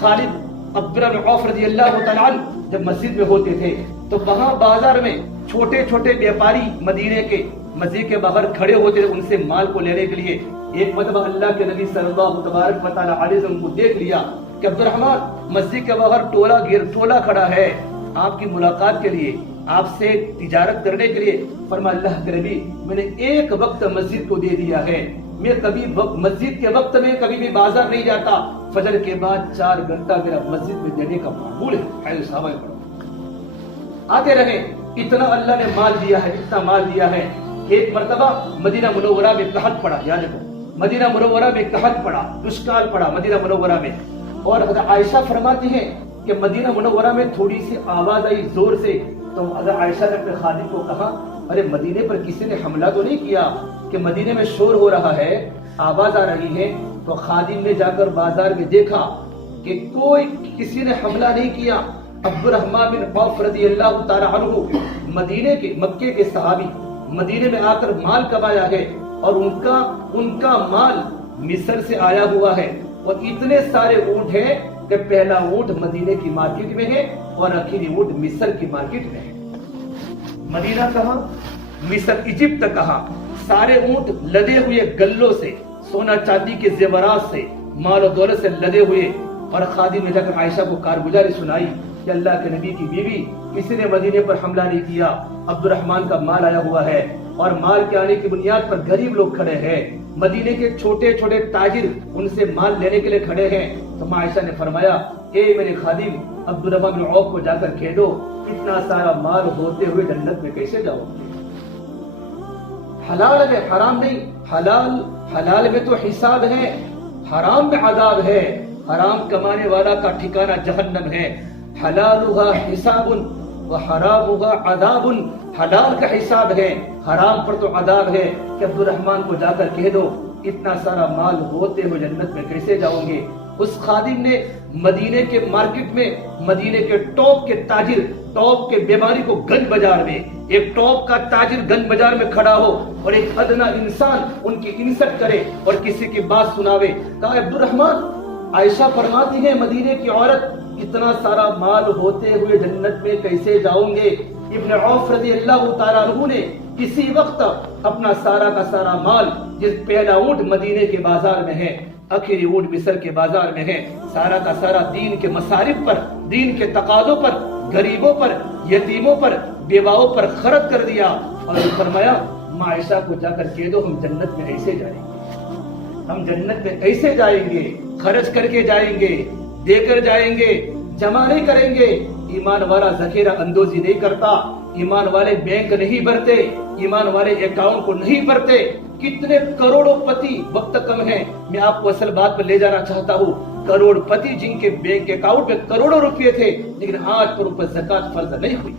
خالد عبد الرحمن بن عوف رضی اللہ تعالیٰ عنہ جب مسجد میں ہوتے تھے تو وہاں بازار میں چھوٹے چھوٹے بیپاری مدینے کے مسجد کے باہر کھڑے ہوتے تھے ان سے مال کو لینے کے لیے. ایک مرتبہ اللہ کے نبی صلی اللہ تبارک و تعالی علیہ وسلم کو دیکھ لیا کہ عبد الرحمن مسجد کے باہر ٹولہ کھڑا ہے آپ کی ملاقات کے لیے, آپ سے تجارت کرنے کے لیے. فرمایا اللہ کے نبی میں نے ایک وقت مسجد کو دے دیا ہے, میں کبھی مسجد کے وقت میں کبھی بھی بازار نہیں جاتا, فجر کے بعد 4 گھنٹہ میرا مسجد میں دینے کا معمول ہے. صحابہ آتے رہے, اتنا اللہ نے مال دیا ہے, اتنا مال دیا ہے. ایک مرتبہ مدینہ منورہ میں قحط پڑا, یاد رکھو مدینہ منورہ میں قحط پڑا, دشکال پڑا مدینہ منورہ میں. اور حضرت عائشہ فرماتی ہیں کہ مدینہ منورہ میں تھوڑی سی آواز آئی زور سے, تو حضرت عائشہ نے اپنے خادم کو کہا ارے مدینے پر کسی نے حملہ تو نہیں کیا کہ مدینے میں شور ہو رہا ہے, آواز آ رہی ہے. تو خادم نے جا کر بازار میں دیکھا کہ کوئی کسی نے حملہ نہیں کیا. عبد الرحمن بن عوف رضی اللہ تعالی عنہ مدینے کے مکے کے صحابی, مدینے میں آ کر مال کمایا ہے اور ان کا مال مصر سے آیا ہوا ہے. اور اتنے سارے اونٹ ہیں کہ پہلا اونٹ مدینے کی مارکیٹ میں ہے اور آخری اونٹ مصر کی مارکیٹ میں ہے. مدینہ کہاں, مصر ایجپٹ کہاں, سارے اونٹ لدے ہوئے گلوں سے, سونا چاندی کے زیورات سے, مال و دولت سے لدے ہوئے. اور خادم نے جا کر عائشہ کو کارگزاری سنائی کہ اللہ کے نبی کی بیوی کسی نے مدینے پر حملہ نہیں کیا, عبد الرحمن کا مال آیا ہوا ہے اور مال کے آنے کی بنیاد پر غریب لوگ کھڑے ہیں, مدینے کے چھوٹے چھوٹے تاجر ان سے مال لینے کے لیے کھڑے ہیں. تو عائشہ نے فرمایا اے میرے خادم عبد الرحمن بن عوف کو جا کر کہہ دو اتنا سارا مال ہوتے ہوئے جنت میں کیسے جاؤ گے. حلال ہے, حرام نہیں. حلال میں تو حساب ہے, حرام میں عذاب ہے. حرام کمانے والا کا ٹھکانہ جہنم ہے. حلالها حساب وحرامها عذاب. حلال کا حساب ہے, حرام پر تو عذاب ہے. کہ عبد الرحمن کو جا کر کہہ دو اتنا سارا مال ہوتے ہوئے جنت میں کیسے جاؤں گے. اس خادم نے مدینے کے مارکیٹ میں, مدینے کے ٹاپ کے تاجر, ٹاپ کے بیماری کو گنج بازار میں, ایک ٹاپ کا تاجر گنج بازار میں کھڑا ہو اور ایک ادنا انسان ان کی انسٹ کرے اور کسی کی بات سناوے. کہا عبد الرحمن, عائشہ فرماتی ہے مدینے کی عورت اتنا سارا مال ہوتے ہوئے جنت میں کیسے جاؤں گے. ابن عوف رضی اللہ تعالیٰ عنہ نے کسی وقت اپنا سارا کا سارا مال, جس پہلا اونٹ مدینے کے بازار میں ہے, آخری اونٹ مصر کے بازار میں ہے, سارا کا سارا دین کے مصارف پر, دین کے تقاضوں پر, غریبوں پر, یتیموں پر, بیواؤں پر خرچ کر دیا. اور فرمایا عائشہ کو جا کر کہہ دو ہم جنت میں ایسے جائیں گے, ہم جنت میں ایسے جائیں گے, خرچ کر کے جائیں گے, دے کر جائیں گے, جمع نہیں کریں گے. ایمان والا ذخیرہ اندوزی نہیں کرتا, ایمان والے بینک نہیں بھرتے, ایمان والے اکاؤنٹ کو نہیں بھرتے. کتنے کروڑوں پتی, وقت کم ہے میں آپ کو اصل بات پر لے جانا چاہتا ہوں. کروڑ پتی جن کے بینک اکاؤنٹ میں کروڑوں روپے تھے لیکن آج پر اوپر زکات فرض نہیں ہوئی.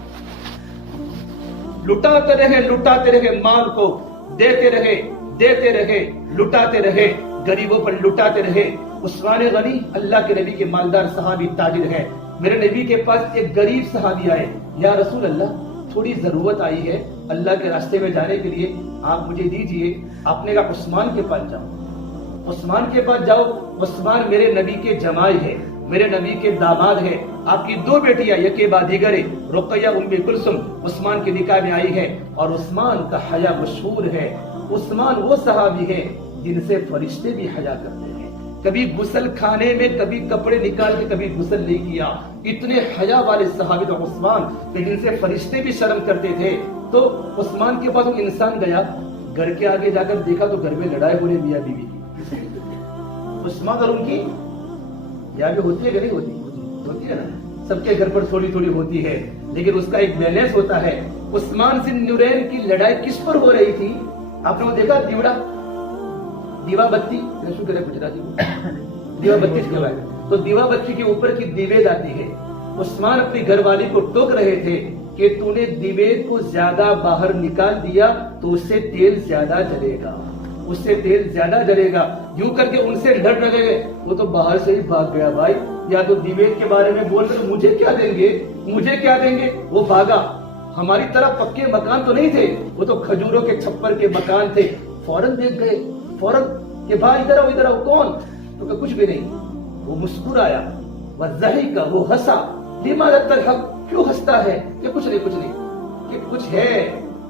لٹاتے رہے مال کو, دیتے رہے, لٹاتے رہے, غریبوں پر لٹاتے رہے. عثمان غنی اللہ کے نبی کے مالدار صحابی تاجر ہے. میرے نبی کے پاس ایک غریب صحابی آئے, یا رسول اللہ تھوڑی ضرورت آئی ہے اللہ کے راستے میں جانے کے لیے, آپ مجھے دیجئے. آپ نے کہا عثمان کے پاس جاؤ, عثمان کے پاس جاؤ. عثمان میرے نبی کے جمائی ہے, میرے نبی کے داماد ہے. آپ کی 2 بیٹیاں یکے بعد دیگر, رقیہ ام کلثوم عثمان کے نکاح میں آئی ہے. اور عثمان کا حیا مشہور ہے. عثمان وہ صحابی ہے جن سے فرشتے بھی حیا کرتے ہیں. کبھی غسل خانے میں کبھی کپڑے نکال کے کبھی غسل نہیں کیا. اتنے حیا والے صحابی تو عثمان کہ جن سے فرشتے بھی شرم کرتے تھے. تو عثمان کے پاس انسان گیا, گھر کے آگے جا کر دیکھا تو گھر میں لڑائی ہو رہی میاں بیوی کی. عثمان اور ان کی یا بھی ہوتی ہے کہ نہیں ہوتی ہے نا, سب کے گھر پر تھوڑی تھوڑی ہوتی ہے لیکن اس کا ایک بیلنس ہوتا ہے. عثمان سے نورین کی لڑائی کس پر ہو رہی تھی؟ آپ نے وہ دیکھا دیوا بتی, شکر ہے گجراتی دیوا بتی کہوائی, تو دیوا بتی کے اوپر کی دیوے جاتی ہے. عثمان اپنی گھر والی کو ٹوک رہے تھے کہ تو نے دیوے کو زیادہ باہر نکال دیا تو اس سے تیل زیادہ جلے گا, اس سے تیل زیادہ جلے گا. یوں کر کے ان سے لڑ رہے گئے. وہ تو باہر سے ہی بھاگ گیا, بھائی یا تو دیوے کے بارے میں بول رہے مجھے کیا دیں گے, مجھے کیا دیں گے. وہ بھاگا. ہماری طرح پکے مکان تو نہیں تھے, وہ تو کھجوروں کے چھپر کے مکان تھے. فوراً دیکھ گئے, فوراً کہ بھائی ادھر آؤ, کون؟ تو کہ کچھ بھی نہیں. وہ مسکرایا, وضحک, وہ ہنسا. لماذا تضحک, کیوں ہنستا ہے؟ کہ کچھ نہیں, کہ کچھ ہے.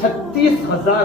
36,000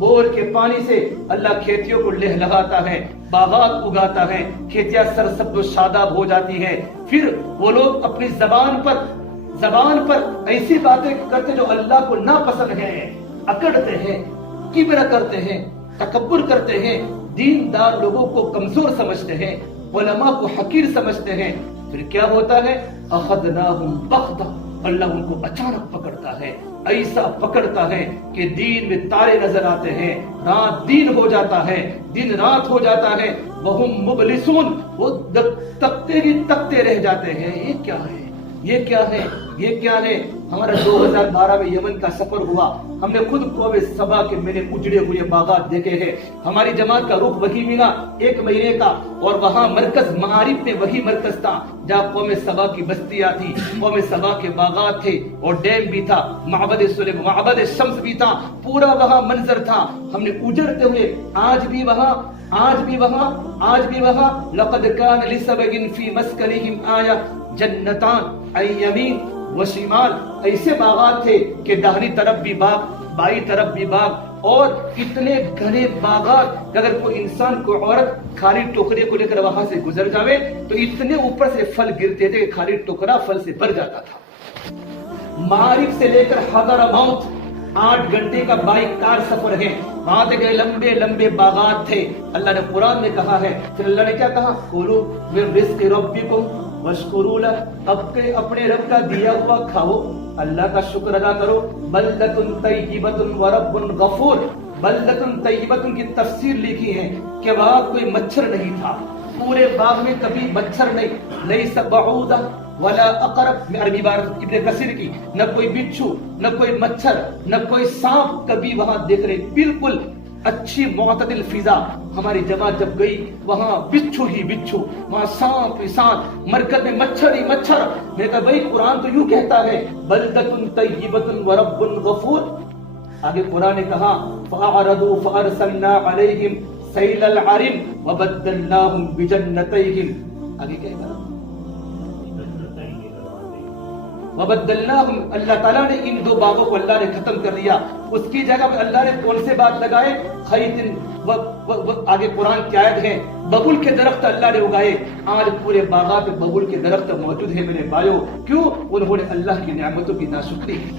بور کے پانی سے اللہ کھیتیوں کو لہلہاتا ہے، باغات اگاتا ہے، کھیتیاں سرسبز و شاداب ہو جاتی ہیں. پھر وہ لوگ اپنی زبان پر ایسی باتیں کرتے جو اللہ کو ناپسند ہیں، اکڑتے ہیں، کبر کرتے ہیں، تکبر کرتے ہیں، دیندار لوگوں کو کمزور سمجھتے ہیں، علماء کو حقیر سمجھتے ہیں. پھر کیا ہوتا ہے؟ اخذناہم بغتہ، اللہ ان کو اچانک پکڑتا ہے، ایسا پکڑتا ہے کہ دین میں تارے نظر آتے ہیں، رات دن ہو جاتا ہے، دن رات ہو جاتا ہے، وہم مبلسون، وہ تکتے ہی تکتے رہ جاتے ہیں. یہ کیا ہے؟ یہ کیا ہے؟ یہ کیا ہے؟ ہمارا 2012 میں یمن کا سفر ہوا، ہم نے خود قوم سبا کے میں نے اجڑے ہوئے باغات دیکھے ہیں. ہماری جماعت کا رخ وہی ملا 1 مہینے کا، اور وہاں مرکز معارف میں وہی مرکز تھا جہاں قوم سبا کی بستیاں تھی، قوم سبا کے باغات تھے، اور ڈیم بھی تھا، معبد سلیمان، معبد شمس بھی تھا، پورا وہاں منظر تھا. ہم نے اجڑتے ہوئے آج بھی وہاں لقد کان لسبع فی مسکنہم آیہ جنتان عن یمین و شمال، ایسے باغات تھے کہ داہنی طرف بھی باغ، بائیں طرف بھی باغ، اور اتنے گھنے باغات کہ اگر کوئی انسان کو عورت خالی ٹوکرے کو لے کر وہاں سے گزر جاوے تو اتنے اوپر سے پھل گرتے تھے کہ خالی ٹوکرا پھل سے بھر جاتا تھا. معارف سے لے کر حضرموت 8 گھنٹے کا بائک کار سفر ہے، وہاں تک لمبے لمبے باغات تھے. اللہ نے قرآن میں کہا ہے، پھر اللہ نے کیا کہا؟ کلوا من رزق ربکم واشکروا لہ، اپنے رب کا دیا ہوا کھاؤ، اللہ کا شکر ادا کرو. بلدۃ طیبۃ ورب غفور، بلدۃ طیبۃ کی تفسیر لکھی ہے کہ وہاں کوئی مچھر نہیں تھا، پورے باغ میں کبھی مچھر نہیں، لیس بعوضہ ولا اقرب، میں عربی عبارت ابن کثیر کی، نہ کوئی بچھو، نہ کوئی مچھر، نہ کوئی سانپ کبھی وہاں دیکھ رہے. بالکل اچھی معتدل فضا. ہماری جماعت جب گئی وہاں بچھو ہی بچھو، وہاں سانپ ہی سانپ، مرکز میں مچھر ہی مچھر. میں کہا بھائی قرآن تو یوں کہتا ہے بلدۃ طیبۃ ورب غفور. آگے قرآن نے کہا فأعرضوا فأرسلنا علیہم سیل العرم وبدلناہم بجنتیہم. آگے کیا کہا؟ وبدلناہم، اللہ تعالیٰ نے ان 2 باغوں کو اللہ نے ختم کر دیا. اس کی جگہ پر اللہ نے کون سے بات لگائے؟ خیتن، آگے قرآن کی آیت ہے، ببول کے درخت اللہ نے اگائے. آج پورے باغات میں ببول کے درخت موجود ہے میرے بھائیوں. کیوں؟ انہوں نے اللہ کی نعمتوں کی ناشکری کی.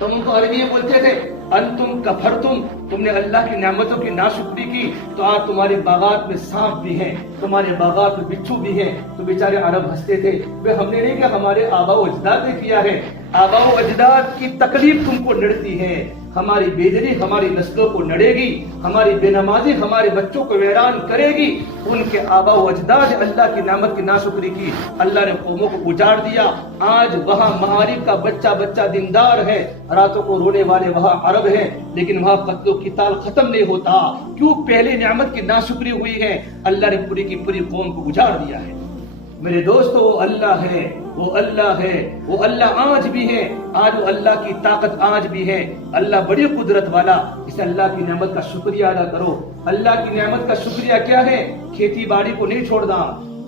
تم ان کو عربی میں بولتے تھے انتم کفرتم، تم نے اللہ کی نعمتوں کی ناشکری کی تو آج تمہارے باغات میں سانپ بھی ہیں، تمہارے باغات میں بچھو بھی ہیں. تو بیچارے عرب ہنستے تھے، ہم نے نہیں کہا، ہمارے آباء و اجداد نے کیا ہے. آباء و اجداد کی تکلیف تم کو نڑتی ہے، ہماری بےدری ہماری نسلوں کو نڑے گی، ہماری بے نمازی ہمارے بچوں کو ویران کرے گی. ان کے آباء و اجداد اللہ کی نعمت کی ناشکری کی، اللہ نے قوموں کو اجاڑ دیا. آج وہاں معارف کا بچہ دیندار ہے، راتوں کو رونے والے وہاں عرب ہیں، لیکن وہاں قتل و قتال ختم نہیں ہوتا. کیوں؟ پہلے نعمت کی ناشکری ہوئی ہے، اللہ نے پوری کی پوری قوم کو اجاڑ دیا ہے. میرے دوستو، وہ اللہ ہے، وہ اللہ ہے، وہ اللہ آج بھی ہے. آج وہ اللہ کی طاقت آج بھی ہے. اللہ بڑی قدرت والا. اس اللہ کی نعمت کا شکریہ ادا کرو. اللہ کی نعمت کا شکریہ کیا ہے؟ کھیتی باڑی کو نہیں چھوڑنا،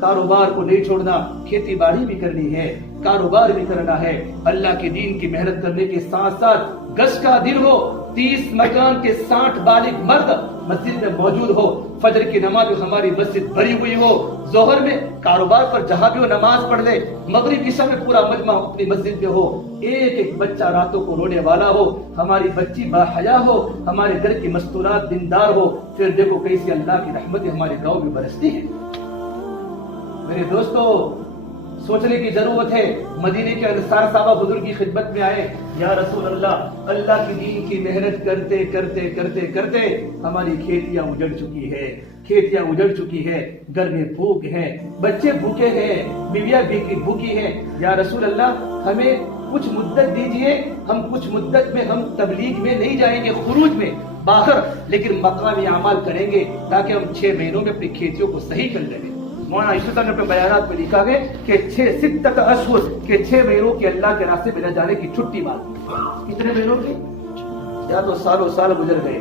کاروبار کو نہیں چھوڑنا. کھیتی باڑی بھی کرنی ہے، کاروبار بھی کرنا ہے. اللہ کے دین کی محنت کرنے کے ساتھ ساتھ گز کا دن ہو، 30 مکان کے 60 بالغ مرد مسجد میں موجود ہو، فجر کی نماز میں ہماری مسجد بھری ہوئی ہو، ظہر میں کاروبار پر جہاں بھی ہو نماز پڑھ لے، مغرب عشاء میں پورا مجمع اپنی مسجد میں ہو، ایک بچہ راتوں کو رونے والا ہو، ہماری بچی باحیا ہو، ہمارے گھر کی مستورات دیندار ہو. پھر دیکھو کیسی اللہ کی رحمتیں ہمارے گاؤں میں برستی ہیں. میرے دوستو، سوچنے کی ضرورت ہے. مدینے کے انصار صحابہ بزرگ کی خدمت میں آئے، یا رسول اللہ کی دین کی محنت کرتے کرتے کرتے کرتے ہماری کھیتیاں اجڑ چکی ہے، کھیتیاں اجڑ چکی ہے، گھر میں بھوک ہے، بچے بھوکے ہیں، بیویاں بھوکی ہیں. یا رسول اللہ ہمیں کچھ مدت دیجئے، ہم کچھ مدت میں ہم تبلیغ میں نہیں جائیں گے، خروج میں باہر، لیکن مقامی اعمال کریں گے تاکہ ہم 6 مہینوں میں اپنی کھیتیوں کو صحیح کر لیں گے. مولانا عشرت نے اپنے بیانات میں لکھا ہے کہ 6 اشہر کے 6 مہینوں کی اللہ کے راستے میں نہ جانے کی چھٹی مانگی. کتنے مہینوں کی؟ یا تو سالوں سال گزر گئے،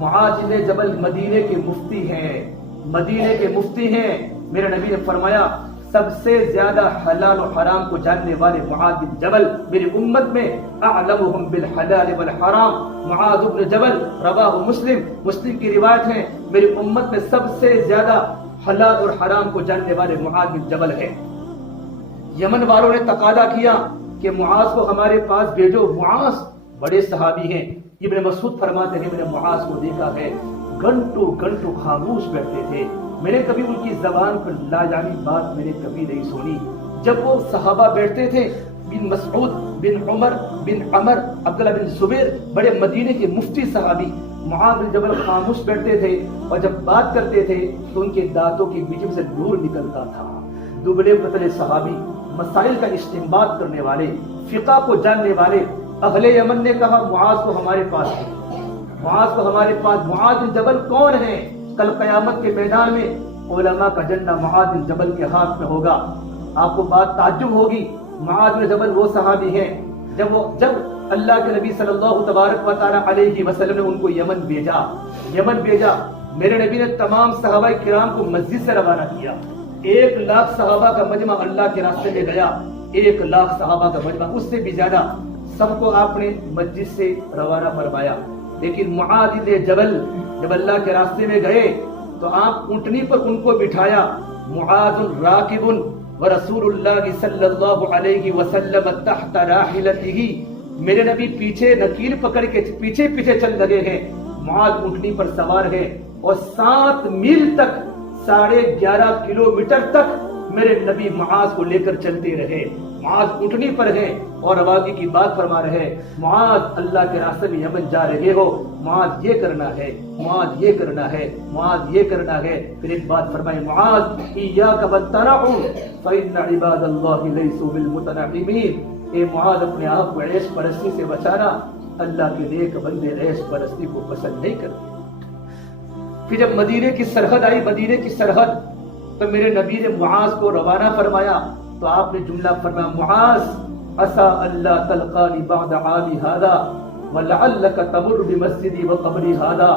معاذ بن جبل مدینے کے مفتی ہیں، مدینے کے مفتی ہیں۔ میرے نبی نے فرمایا سب سے زیادہ حلال و حرام کو جاننے والے معاذ بن جبل میری امت میں اعلمهم بالحلال والحرام معاذ بن جبل، رواہ مسلم کی روایت ہے، میری امت میں سب سے زیادہ حلال اور حرام کو جاننے والے معاذ بن جبل ہے۔ یمن والوں نے تقاضا کیا کہ معاذ کو ہمارے پاس بھیجو۔ معاذ بڑے صحابی ہیں، ابن مسعود فرماتے ہیں میں نے معاذ کو دیکھا ہے گھنٹوں گھنٹوں خاموش بیٹھتے تھے، میں نے کبھی ان کی زبان پر لاجانی بات میں نے کبھی نہیں سنی۔ جب وہ صحابہ بیٹھتے تھے، بن مسعود، بن عمر، بن عمر، عبداللہ بن زبیر، بڑے مدینے کے مفتی صحابی، معاذ بن جبل خاموش بیٹھتے تھے اور جب بات کرتے تھے تو ان کے دانتوں کے بیچ سے نور نکلتا تھا۔ دبلے پتلے صحابی، مسائل کا استنباط کرنے والے، فقہ کو جاننے والے۔ اہل یمن نے کہا معاذ کو ہمارے پاس ہے، معاذ کو ہمارے پاس۔ معاذ بن جبل کون ہے؟ کل قیامت کے میدان میں علماء کا جھنڈا معاذ بن جبل کے ہاتھ میں ہوگا۔ آپ کو بات تعجب ہوگی، معاذ بن جبل وہ صحابی ہیں جب اللہ کے نبی صلی اللہ تبارک و تعالی علیہ وسلم نے ان کو یمن بھیجا، میرے نبی نے تمام صحابہ کرام کو مسجد سے روانہ کیا۔ 1,00,000 صحابہ کا مجمع اللہ کے راستے میں گیا، 1,00,000 صحابہ کا مجمع، اس سے بھی زیادہ، سب کو آپ نے مسجد سے روانہ فرمایا۔ لیکن معاذ بن جبل جب اللہ کے راستے میں گئے تو آپ اونٹنی پر ان کو بٹھایا، معاذ راکب ورسول اللہ صلی اللہ علیہ وسلم تحت راحلتہ، میرے نبی پیچھے نکیل پکڑ کے پیچھے چل لگے ہیں، معاذ اونٹنی پر سوار ہے اور 7 میل تک 11.5 کلومیٹر تک میرے نبی معاذ کو لے کر چلتے رہے۔ معاذ اونٹنی پر ہے اور آگے کی بات فرما رہے، معاذ اللہ کے راستے میں یمن جا رہے ہو، معاذ یہ کرنا ہے، معاذ یہ کرنا ہے، معاذ یہ کرنا ہے۔ پھر ایک بات فرمائے، معاذ ایاک والتنعم فإن عباد اللہ لیسوا بالمتنعمین، اے معاذ اپنے آپ کو عیش پرستی سے بچانا، اللہ کے نیک بندے عیش پرستی کو پسند نہیں کرتے۔ پھر جب مدینے کی سرحد آئی، مدینے کی سرحد، تو میرے نبی نے معاذ کو روانہ فرمایا تو آپ نے جملہ فرمایا، معاذ عسى اللہ تلقانی بعد عامی هذا ولعلک تمر بمسجدی وقبری هذا،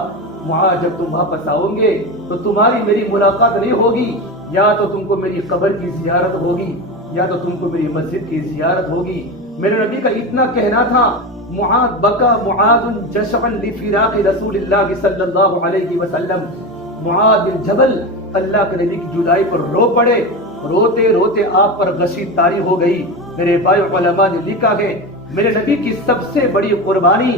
معاذ جب تم واپس آؤ گے تو تمہاری میری ملاقات نہیں ہوگی، یا تو تم کو میری قبر کی زیارت ہوگی یا تو تم کو میری مسجد کی زیارت ہوگی۔ میرے نبی کا اتنا کہنا تھا، معاذ بکا معاذ جشعا لفراق رسول اللہ صلی اللہ علیہ وسلم، معاذ بن جبل اللہ کے نبی کی جدائی پر رو پڑے، روتے روتے آپ پر غشی طاری ہو گئی۔ میرے بھائی علماء نے لکھا ہے میرے نبی کی سب سے بڑی قربانی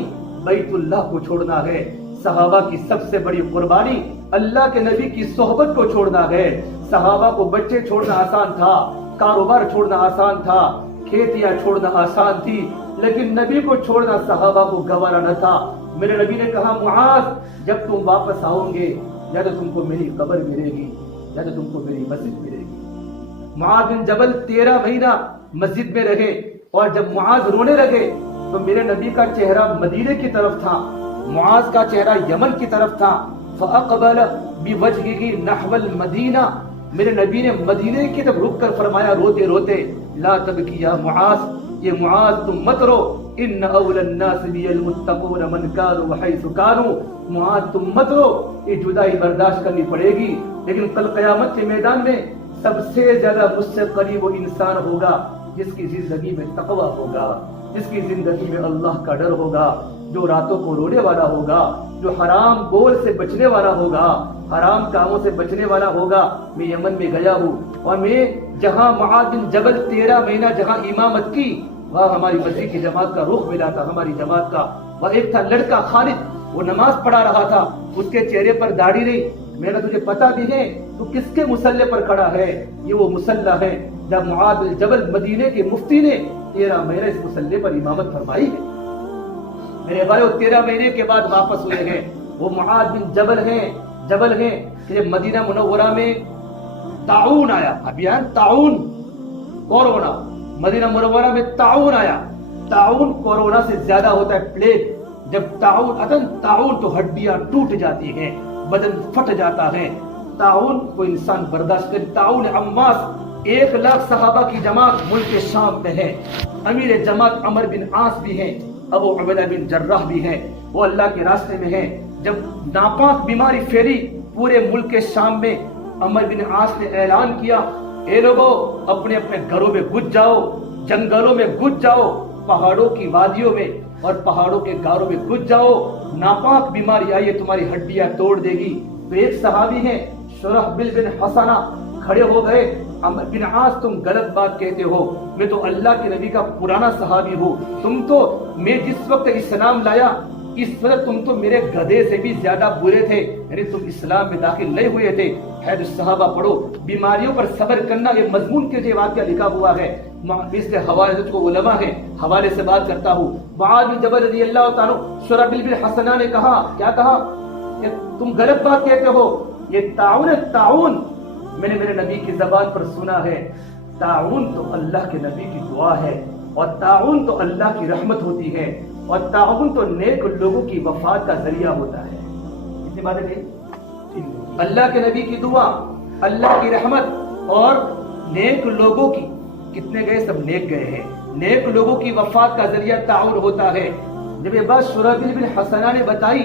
بیت اللہ کو چھوڑنا ہے، صحابہ کی سب سے بڑی قربانی اللہ کے نبی کی صحبت کو چھوڑنا ہے۔ صحابہ کو بچے چھوڑنا آسان تھا، کاروبار چھوڑنا آسان تھا، کھیتیاں چھوڑنا آسان تھی، لیکن نبی کو چھوڑنا صحابہ کو گوارا نہ تھا۔ میرے نبی نے کہا، معاذ جب تم واپس آؤ گے یا تو تم کو میری قبر ملے گی یا تو تم کو میری مسجد ملے گی۔ معاذ بن جبل 13 مہینہ مسجد میں رہے، اور جب معاذ رونے لگے تو میرے نبی کا چہرہ مدینے کی طرف تھا، معاذ کا چہرہ یمن کی طرف تھا۔ فاقبل بوجهه نحو المدینہ، میرے نبی نے مدینے کی طرف رک کر فرمایا روتے روتے، لا تبکی یا معاذ، یہ معاذ تم مت رو، ان اول الناس بی المتقون من كانوا حيث كانوا، معاذ تم مت رو، یہ جدائی برداشت کرنی پڑے گی، لیکن کل قیامت کے میدان میں سب سے زیادہ مجھ سے قریب وہ انسان ہوگا جس کی زندگی میں تقوی ہوگا، جس کی زندگی میں اللہ کا ڈر ہوگا، جو راتوں کو رونے والا ہوگا، جو حرام بول سے بچنے والا ہوگا، حرام کاموں سے بچنے والا ہوگا۔ میں یمن میں گیا ہوں اور میں جہاں معاذ بن جبل 13 مہینہ جہاں امامت کی، وہاں ہماری مسجد کی جماعت کا رخ ملا تھا، ہماری جماعت کا۔ وہ ایک تھا لڑکا خالد، وہ نماز پڑھا رہا تھا، اس کے چہرے پر داڑھی نہیں۔ میں نے تجھے پتا بھی ہے تو کس کے مسلح پر کھڑا ہے؟ یہ وہ مسلح ہے جب معاذ بن جبل مدینے کے مفتی نے 13 مہینہ اس مسلح پر امامت فرمائی ہے۔ میرے بھائی 13 مہینے کے بعد واپس ہوئے ہیں، وہ معاذ بن جبل ہیں کہ جب مدینہ منورہ میں طاعون آیا، اب یہاں طاعون کورونا، مدینہ منورہ میں طاعون آیا، طاعون کورونا سے زیادہ ہوتا ہے پلیگ، جب طاعون تو ہڈیاں ٹوٹ جاتی ہیں، بدن پھٹ جاتا ہے، طاعون کو انسان برداشت کرے۔ طاعون عماس 1,00,000 صحابہ کی جماعت ملک شام میں ہے، امیر جماعت عمر بن عاص بھی ہیں، ابو عبیدہ بن جراح بھی ہیں، وہ اللہ کے راستے میں ہیں۔ جب ناپاک بیماری پھیلی پورے ملک کے شام میں، عمر بن عاص نے اعلان کیا، اے لوگوں اپنے اپنے گھروں میں گھس جاؤ، جنگلوں میں گھس جاؤ، پہاڑوں کی وادیوں میں اور پہاڑوں کے غاروں میں گھس جاؤ، ناپاک بیماری آئی ہے تمہاری ہڈیاں توڑ دے گی۔ تو ایک صحابی ہیں شرحبیل بن حسنہ کھڑے ہو گئے، عمر بن عاص تم غلط بات کہتے ہو، میں تو اللہ کے نبی کا پرانا صحابی ہوں، تم تو میں جس وقت اسلام لایا اس وقت تم تو میرے گدھے سے بھی زیادہ برے تھے، یعنی تم اسلام میں داخل نہیں ہوئے تھے۔ حید الصحابہ پڑھو، بیماریوں پر صبر کرنا یہ مضمون کے جو واقعہ لکھا ہوا ہے، اس سے حوالے کو علماء ہیں، حوالے سے بات کرتا ہوں۔ معاذ بن جبل رضی اللہ تعالیٰ شرحبیل بن حسنہ نے کہا، کیا کہا کہ تم غلط بات کہتے ہو، یہ تعاون میں نے میرے نبی کی زبان پر سنا ہے، تعاون تو اللہ کے نبی کی دعا ہے، اور تعاون تو اللہ کی رحمت ہوتی ہے، اور تعاون تو نیک لوگوں کی وفات کا ذریعہ ہوتا ہے۔ کتنی باتیں کہی؟ اللہ کے نبی کی دعا، اللہ کی رحمت اور نیک لوگوں کی، کتنے گئے؟ سب نیک گئے ہیں، نیک لوگوں کی وفات کا ذریعہ تعاون ہوتا ہے۔ جب یہ بات شرحبیل بن حسنہ نے بتائی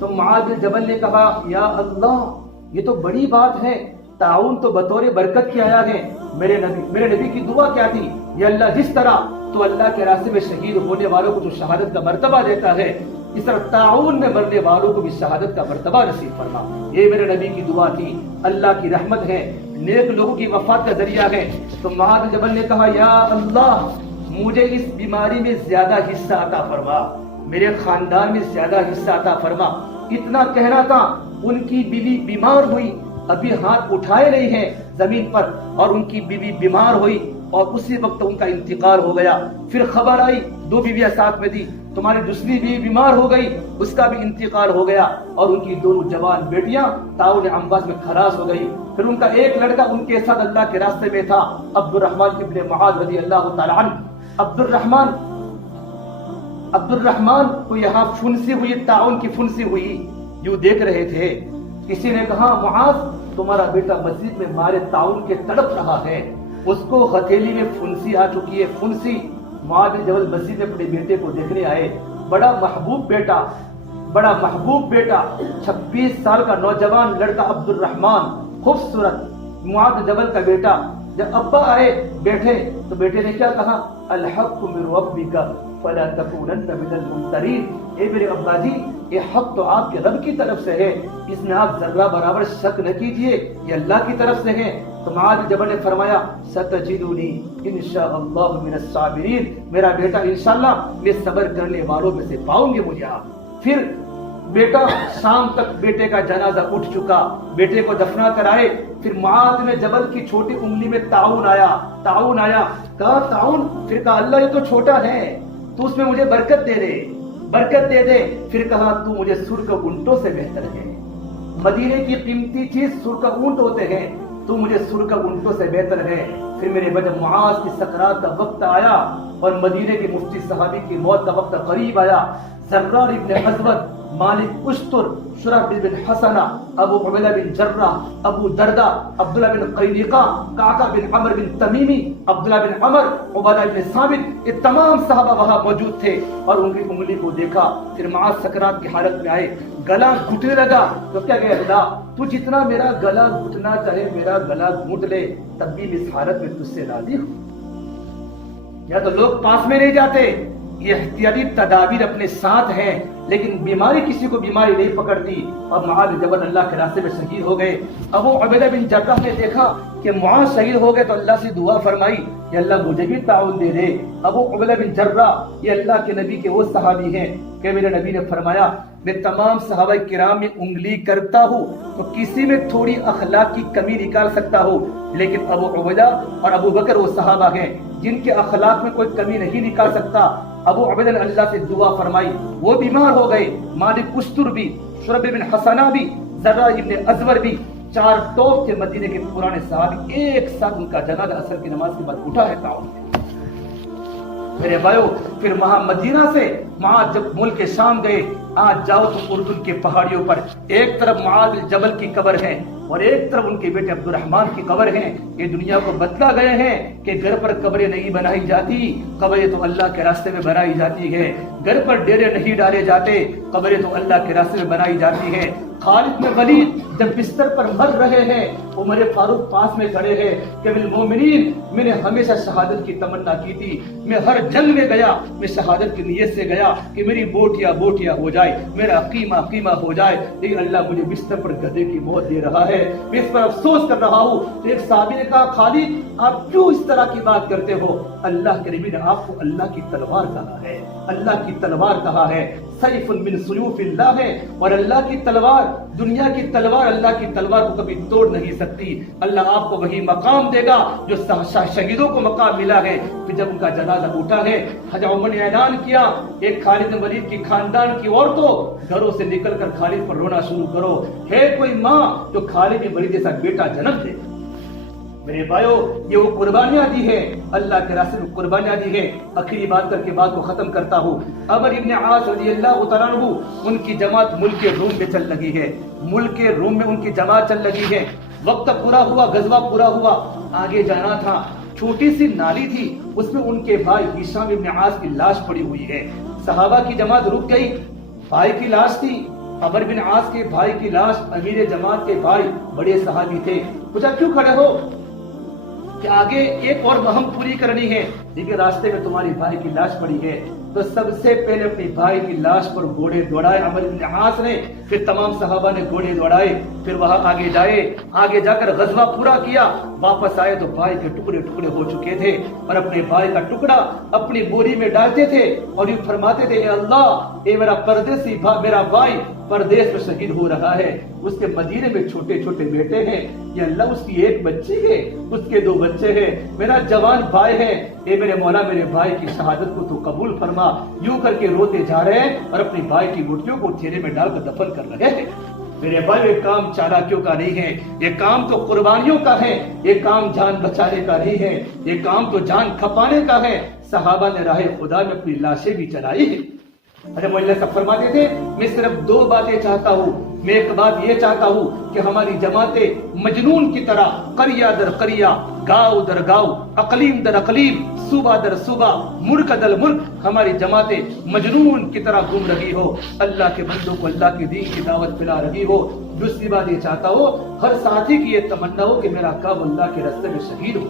تو معاذ بن جبل نے کہا، یا اللہ یہ تو بڑی بات ہے، تعاون تو بطور برکت کی آیا ہے، میرے نبی کی دعا کیا تھی، یا اللہ جس طرح تو اللہ کے راستے میں شہید ہونے والوں کو جو شہادت کا مرتبہ دیتا ہے، اس طرح تعاون میں مرنے والوں کو بھی شہادت کا مرتبہ نصیب فرما۔ یہ میرے نبی کی دعا تھی، اللہ کی رحمت ہے، نیک لوگوں کی وفات کا ذریعہ ہے۔ تو معاذ بن جبل نے کہا، یا اللہ مجھے اس بیماری میں زیادہ حصہ عطا فرما، میرے خاندان میں زیادہ حصہ عطا فرما۔ اتنا کہنا تھا، ان کی بیوی بیمار ہوئی، ابھی ہاتھ اٹھائے نہیں ہیں زمین پر، اور ان کی بیوی بیمار ہوئی اور اسی وقت ان کا انتقال ہو گیا۔ پھر خبر آئی، دو بیویاں ساتھ میں دی، تمہاری دوسری بیوی بیمار ہو گئی، اس کا بھی انتقال ہو گیا، اور ان کی دونوں جوان بیٹیاں طاعون امواس میں خلاص ہو گئی۔ پھر ان کا ایک لڑکا ان کے ساتھ اللہ کے راستے میں تھا، عبد الرحمن ابن معاذ رضی اللہ تعالی عنہ۔ عبد الرحمن کو یہاں پھنسی ہوئی، تعاون کی پھنسی ہوئی، یوں دیکھ رہے تھے۔ کسی نے کہا، معاذ تمہارا بیٹا مسجد میں مارے تعاون کے تڑپ رہا ہے، اس کو ہتھیلی میں پھنسی آ چکی ہے، پھنسی۔ معاذ بن جبل مسجد میں اپنے بیٹے کو دیکھنے آئے، بڑا محبوب بیٹا 26 سال کا نوجوان لڑکا عبد الرحمن، خوبصورت معاذ بن جبل کا بیٹا۔ جب ابا آئے بیٹھے تو بیٹے نے کیا کہا، الحق من ربک فلا تکونن من الممترین، اے میرے ابا جی یہ حق تو آپ کے رب کی طرف سے ہے، اس میں آپ ذرہ برابر شک نہ کیجئے، یہ اللہ کی طرف سے ہے۔ تو معاذ بن جبل نے فرمایا، ستجدونی انشاءاللہ من الصابرین، میرا بیٹا انشاءاللہ میں صبر کرنے والوں میں سے پاؤں گے مجھے آپ۔ پھر بیٹا شام تک بیٹے کا جنازہ اٹھ چکا، بیٹے کو دفنا کرائے۔ پھر معاذ بن جبل کی چھوٹی انگلی میں تعاون آیا، کہا تعاون، پھر کہا اللہ یہ تو چھوٹا ہے، تو اس میں مجھے برکت دے دے۔ پھر کہا تو مجھے سرخ اونٹوں سے بہتر ہے، مدینے کی قیمتی چیز سرخ اونٹ ہوتے ہیں، تو مجھے سرخ اونٹوں سے بہتر ہے۔ پھر میرے جب معاذ کی سکرات کا وقت آیا اور مدینے کے مفتی صحابی کی موت کا وقت قریب آیا، زرار ابن ازود، مالک اشتر، شرحبیل بن حسنہ، ابو عبیدہ بن جراح، ابو دردہ، عبداللہ بن قیریقہ، قعقاع بن عمر بن تمیمی، عبداللہ بن عمر، عبادہ بن ثابت، یہ تمام صحابہ وہاں موجود تھے اور ان کی انگلی کو دیکھا۔ پھر معاذ سکرات کی حالت میں آئے، گلا گھٹنے لگا، تو کیا کہ اللہ تو جتنا میرا گلا گھٹنا چاہے میرا گلا گھٹ لے، تب بھی اس حالت میں تجھ سے راضی ہوں۔ یا تو لوگ پاس میں نہیں جاتے، یہ احتیاطی تدابیر اپنے ساتھ ہیں، لیکن بیماری کسی کو بیماری نہیں پکڑتی۔ اور معاذ بن جبل اللہ کے راستے میں شہید ہو گئے۔ ابو عبیدہ بن جراح نے دیکھا کہ معاذ شہید ہو گئے تو اللہ سے دعا فرمائی کہ اللہ مجھے بھی تعاون دے دے۔ ابو عبیدہ بن جراح یہ اللہ کے نبی کے وہ صحابی ہیں کہ میرے نبی نے فرمایا میں تمام صحابہ کرام میں انگلی کرتا ہوں تو کسی میں تھوڑی اخلاق کی کمی نکال سکتا ہوں، لیکن ابو عبیدہ اور ابو بکر وہ صحابہ ہیں جن کے اخلاق میں کوئی کمی نہیں نکال سکتا۔ ابو عبیدہ نے اللہ سے دعا فرمائی، وہ بیمار ہو گئے، مالک اشتر بھی، شرحبیل بن حسنہ بھی، زرار ابن ازور بھی، 4 ٹوپ کے مدینے کے پرانے صحابی ایک ساتھ ان کا جنازہ عصر کی نماز کے بعد اٹھا ہے تعاون۔ میرے بھائیو، پھر وہاں مدینہ سے معاذ جب ملک شام گئے آج جاؤ تو اردن کے پہاڑیوں پر ایک طرف معاذ جبل کی قبر ہے اور ایک طرف ان کے بیٹے عبد الرحمن کی قبر ہے. یہ دنیا کو بتلا گئے ہیں کہ گھر پر قبریں نہیں بنائی جاتی, قبریں تو اللہ کے راستے میں بنائی جاتی ہے. گھر پر ڈیرے نہیں ڈالے جاتے, قبریں تو اللہ کے راستے میں بنائی جاتی ہے. خالد بن ولید جب بستر پر مر رہے ہیں, عمر فاروق پاس میں کھڑے ہیں کہ بالمومنین میں نے ہمیشہ شہادت کی تمنا کی تھی, میں ہر جنگ میں گیا, میں شہادت کی نیت سے گیا کہ میری بوٹیاں بوٹیاں ہو جائے, میرا قیمہ قیمہ ہو جائے, لیکن اللہ مجھے بستر پر گدھے کی موت دے رہا ہے, میں اس پر افسوس کر رہا ہوں. ایک صحابی نے کہا خالد آپ کیوں اس طرح کی بات کرتے ہو؟ اللہ کے نبی نے آپ کو اللہ کی تلوار کہا ہے, اللہ کی تلوار کہا ہے. سیف من سیوف اللہ ہے, اور اللہ کی تلوار, دنیا کی تلوار اللہ کی تلوار کو کبھی توڑ نہیں سکتی. اللہ آپ کو وہی مقام دے گا جو شہیدوں کو مقام ملا ہے. پھر جب ان کا جنازہ اٹھا ہے, حضرت عمر نے اعلان کیا ایک خالد بن ولید کی خاندان کی عورتوں گھروں سے نکل کر خالد پر رونا شروع کرو. ہے کوئی ماں جو خالد بن ولید جیسا بیٹا جنم دے؟ میرے بھائیو, یہ وہ قربانیاں دی ہے, اللہ کے راستے میں قربانیاں دی ہے. آخری بات کر کے بات کو ختم کرتا ہوں. عمرو بن عاص رضی اللہ تعالیٰ عنہ, ان کی جماعت ملک روم میں چل لگی ہے, ملک روم میں ان کی جماعت چل لگی ہے. وقت پورا ہوا, غزوہ پورا ہوا, آگے جانا تھا. چھوٹی سی نالی تھی, اس میں ان کے بھائی ہشام بن عاص کی لاش پڑی ہوئی ہے. صحابہ کی جماعت رک گئی, بھائی کی لاش تھی, عمرو بن عاص کے بھائی کی لاش. امیر جماعت کے بھائی بڑے صحابی تھے, پوچھا کیوں کھڑے ہو؟ کہ آگے ایک اور مہم پوری کرنی ہے, لیکن راستے میں تمہاری بھائی کی لاش پڑی ہے. تو سب سے پہلے اپنی بھائی کی لاش پر گھوڑے دوڑائے عمرو بن عاص نے, پھر تمام صحابہ نے گھوڑے دوڑائے. پھر وہاں آگے جا کر غزوہ پورا کیا. واپس آئے تو بھائی کے ٹکڑے ٹکڑے ہو چکے تھے, اور اپنے بھائی کا ٹکڑا اپنی بوری میں ڈالتے تھے اور یوں فرماتے تھے, اے اللہ, اے میرا پردیسی میرا بھائی پردیس میں شہید ہو رہا ہے, اس کے مدینے میں چھوٹے چھوٹے بیٹے ہیں, یا اللہ اس کی ایک بچی ہے, اس کے 2 بچے ہیں, میرا جوان بھائی ہے, اے میرے مولا میرے بھائی کی شہادت کو تو قبول فرما. یوں کر کے روتے جا رہے ہیں اور اپنی بھائی کی مٹھیوں کو تھیلے میں ڈال کر دفن کر رہے ہیں. میرے بھائی یہ کام چالاکیوں کا نہیں ہے, یہ کام تو قربانیوں کا ہے, یہ کام جان بچانے کا نہیں ہے, یہ کام تو جان کھپانے کا ہے. صحابہ نے راہ خدا میں اپنی لاشیں بھی چلائی ہیں. اچھا مولا صاحب فرماتے تھے میں صرف 2 باتیں چاہتا ہوں. میں ایک بات یہ چاہتا ہوں کہ ہماری جماعتیں مجنون کی طرح قریہ در قریہ, گاؤں در گاؤں, اقلیم در اقلیم, صوبہ در صوبہ, ملک در ملک ہماری جماعتیں مجنون کی طرح گھوم رہی ہو, اللہ کے بندوں کو اللہ کے دین کی دعوت پھیلا رہی ہو. دوسری بات یہ چاہتا ہوں ہر ساتھی کی یہ تمنا ہو کہ میرا کام اللہ کے راستے میں شہید ہو,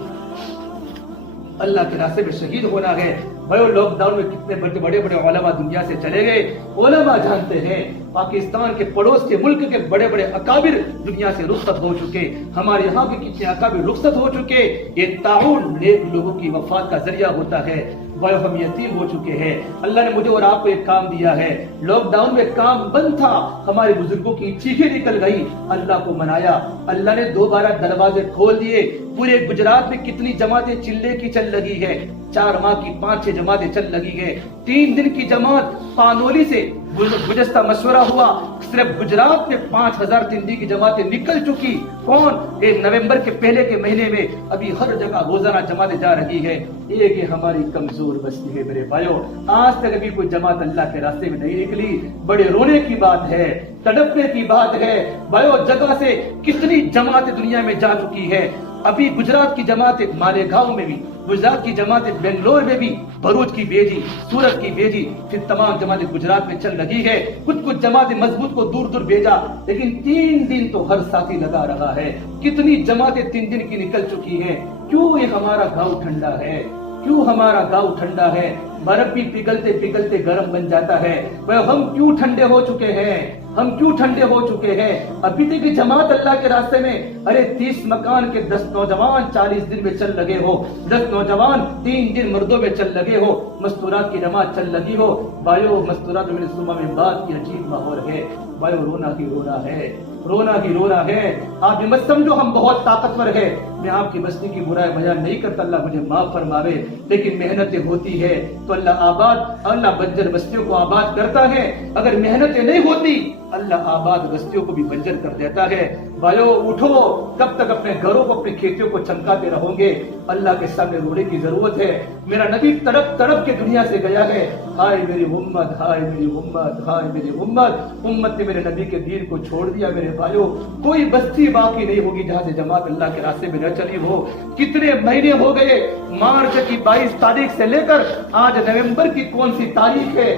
اللہ کے راستے میں شہید ہونا ہے. بھائیو لاک ڈاؤن میں کتنے بڑے بڑے علماء دنیا سے چلے گئے. علماء جانتے ہیں پاکستان کے پڑوس کے ملک کے بڑے بڑے اکابر دنیا سے رخصت ہو چکے, ہمارے یہاں بھی کتنے اکابر رخصت ہو چکے. یہ تعاون نیک لوگوں کی وفات کا ذریعہ ہوتا ہے. بھائیو ہم یتیم ہو چکے ہیں, اللہ نے مجھے اور آپ کو ایک کام دیا ہے. لاک ڈاؤن میں کام بند تھا, ہمارے بزرگوں کی چیخیں نکل گئی, اللہ کو منایا, اللہ نے دوبارہ دروازے کھول دیے. پورے گجرات میں کتنی جماعتیں چلے کی چل لگی ہے, 4 ماہ کی 5-6 جماعتیں چل لگی ہے. 3 دن کی جماعت پانولی سے گزشتہ مشورہ ہوا, صرف گجرات میں 5000 3 دن کی جماعتیں نکل چکی. کون؟ نومبر کے پہلے کے مہینے میں ابھی ہر جگہ روزانہ جماعتیں جا رہی ہے. ایک یہ ہماری کمزور بستی ہے میرے بھائیوں, آج تک ابھی کوئی جماعت اللہ کے راستے میں نہیں نکلی. بڑے رونے کی بات ہے, تڑپنے کی بات ہے. بھائیوں جگہ سے کتنی جماعتیں دنیا میں جا چکی ہے. ابھی گجرات کی جماعتیں مالیگاؤں میں بھی, گجرات کی جماعتیں بنگلور میں بھی, بھروچ کی بھیجی, سورت کی بھیجی, پھر تمام جماعتیں گجرات میں چل رہی ہے. کچھ جماعتیں مضبوط کو دور دور بھیجا, لیکن 3 دن تو ہر ساتھی لگا رہا ہے. کتنی جماعتیں 3 دن کی نکل چکی ہے. کیوں یہ ہمارا گاؤں ٹھنڈا ہے, کیوں ہمارا گاؤں ٹھنڈا ہے؟ برف بھی پگھلتے پگھلتے گرم بن جاتا ہے. ہم کیوں ٹھنڈے ہو چکے ہیں, ہم کیوں ٹھنڈے ہو چکے ہیں؟ ابھی تک جماعت اللہ کے راستے میں, ارے 30 مکان کے 10 نوجوان 40 دن میں چل لگے ہو, 10 نوجوان 3 دن مردوں میں چل لگے ہو, مستورات کی نماز چل لگی ہو. بھائیو مستورات میں صبح میں بات کی عجیب ماحول ہے. بھائیو رونا ہی رونا ہے, رونا ہی رونا ہے. آپ یہ مت سمجھو ہم بہت طاقتور ہے. میں آپ کی بستی کی برائی بیان نہیں کرتا, اللہ مجھے معاف فرماوے, لیکن محنتیں ہوتی ہے تو اللہ بنجر بستیوں کو آباد کرتا ہے. اگر محنتیں نہیں ہوتی, اللہ آباد بستیوں کو بھی بنجر کر دیتا ہے۔ بھائیو اٹھو، کب تک اپنے گھروں کو اپنی کھیتیوں کو چمکاتے رہو گے؟ اللہ کے سامنے رونے کی ضرورت ہے۔ میرا نبی تڑپ تڑپ کے دنیا سے گیا ہے، ہائے میری امت، ہائے میری امت، ہائے میری امت۔ امت نے میرے نبی کے دین کو چھوڑ دیا۔ میرے بھائیو کوئی بستی باقی نہیں ہوگی جہاں سے جماعت اللہ کے راستے میں نہ چلی ہو۔ کتنے مہینے ہو گئے، مارچ کی 22 تاریخ سے لے کر آج نومبر کی کون سی تاریخ ہے،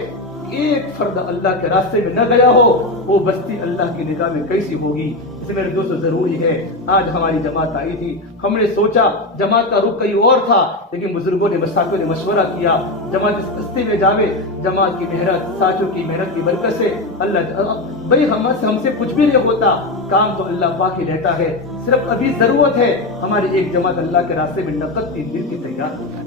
ایک فرد اللہ کے راستے میں نہ گیا ہو، وہ بستی اللہ کی نگاہ میں کیسی ہوگی؟ اس میرے دوستو ضروری ہے، آج ہماری جماعت آئی تھی، ہم نے سوچا جماعت کا رخ کہیں اور تھا، لیکن بزرگوں نے مساکوں نے مشورہ کیا جماعت اس بستی میں جاوے۔ جماعت کی محنت، ساتھیوں کی محنت کی برکت سے اللہ بھائی ہم سے کچھ بھی نہیں ہوتا، کام تو اللہ پاک ہی رہتا ہے۔ صرف ابھی ضرورت ہے ہماری ایک جماعت اللہ کے راستے میں نقد 3 دن کی تیار ہو جائے۔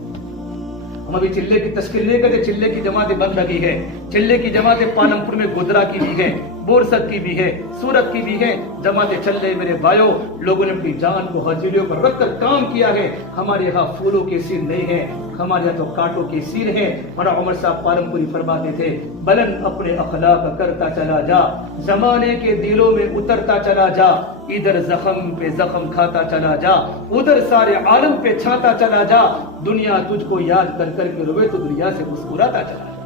ہم ابھی چلے کی تشکیل نہیں کرتے، چلے کی جماعتیں بن لگی ہے، چلے کی جماعتیں پالم پور میں گودرا کی بھی ہے، بورسد کی بھی ہے، سورت کی بھی ہے، جماعتیں چل رہے میرے بھائیوں۔ لوگوں نے اپنی جان کو ہتھیلیوں پر رکھ کر کام کیا ہے۔ ہمارے یہاں پھولوں کے سیر نہیں ہیں، ہمارے یہاں تو کانٹوں کے سیر ہیں۔ مولانا عمر صاحب پالم پوری فرماتے تھے، بلند اپنے اخلاق کرتا چلا جا، زمانے کے دلوں میں اترتا چلا جا، ادھر زخم پہ زخم کھاتا چلا جا، ادھر سارے عالم پہ چھاتا چلا جا، دنیا تجھ کو یاد کر کر کے روئے تو دنیا سے مسکراتا چلا جا۔